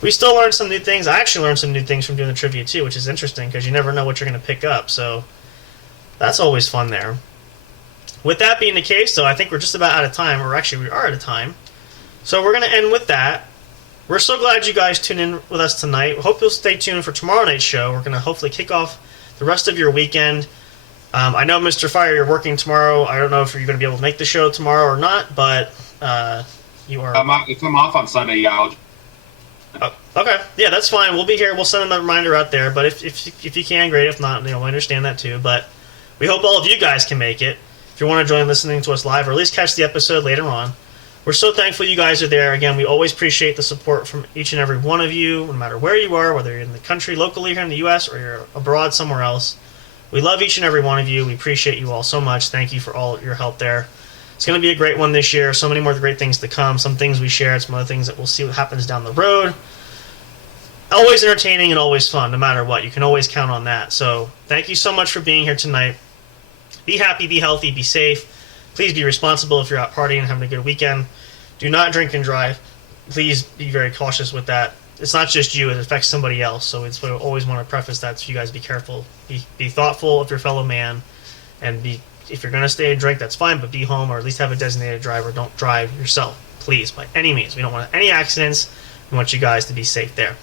We still learned some new things. I actually learned some new things from doing the trivia too, which is interesting because you never know what you're going to pick up, so that's always fun there. With that being the case, though, I think we're just about out of time, or actually we are out of time. So we're going to end with that. We're so glad you guys tuned in with us tonight. Hope you'll stay tuned for tomorrow night's show. We're going to hopefully kick off the rest of your weekend. I know, Mr. Fire, you're working tomorrow. I don't know if you're going to be able to make the show tomorrow or not, but you are... If I'm off on Sunday, yeah, I'll... Okay, yeah, that's fine. We'll be here. We'll send a reminder out there, but if you can, great. If not, we understand that too. But we hope all of you guys can make it. If you want to join listening to us live, or at least catch the episode later on. We're so thankful you guys are there. Again, we always appreciate the support from each and every one of you, no matter where you are, whether you're in the country, locally here in the U.S., or you're abroad somewhere else. We love each and every one of you. We appreciate you all so much. Thank you for all your help there. It's going to be a great one this year. So many more great things to come. Some things we shared, some other things that we'll see what happens down the road. Always entertaining and always fun, no matter what. You can always count on that. So thank you so much for being here tonight. Be happy, be healthy, be safe. Please be responsible if you're out partying and having a good weekend. Do not drink and drive. Please be very cautious with that. It's not just you, it affects somebody else. So we always want to preface that, so you guys be careful. Be thoughtful of your fellow man. And if you're going to stay and drink, that's fine, but be home or at least have a designated driver. Don't drive yourself, please, by any means. We don't want any accidents. We want you guys to be safe there.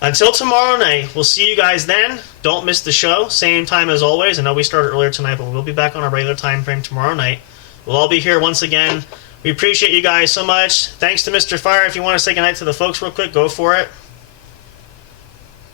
Until tomorrow night, we'll see you guys then. Don't miss the show. Same time as always. I know we started earlier tonight, but we'll be back on our regular time frame tomorrow night. We'll all be here once again We appreciate you guys so much. Thanks to Mr. Fire. If you want to say goodnight to the folks real quick, go for it.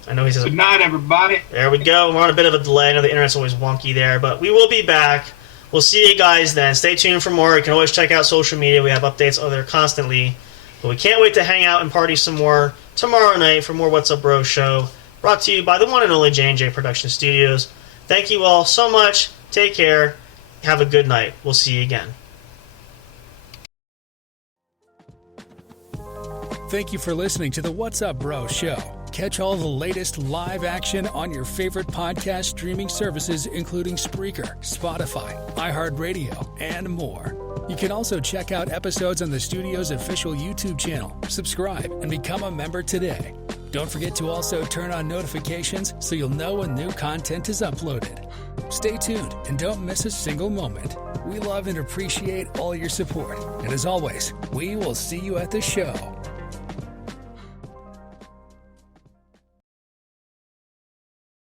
I know he says... Good night, everybody. There we go. We're on a bit of a delay. I know the internet's always wonky there, but we will be back. We'll see you guys then. Stay tuned for more. You can always check out social media. We have updates there constantly. But we can't wait to hang out and party some more tomorrow night for more What's Up Bro show, brought to you by the one and only J&J Production Studios. Thank you all so much. Take care. Have a good night. We'll see you again. Thank you for listening to the What's Up Bro show. Catch all the latest live action on your favorite podcast streaming services, including Spreaker, Spotify, iHeartRadio, and more. You can also check out episodes on the studio's official YouTube channel. Subscribe and become a member today. Don't forget to also turn on notifications so you'll know when new content is uploaded. Stay tuned and don't miss a single moment. We love and appreciate all your support. And as always, we will see you at the show.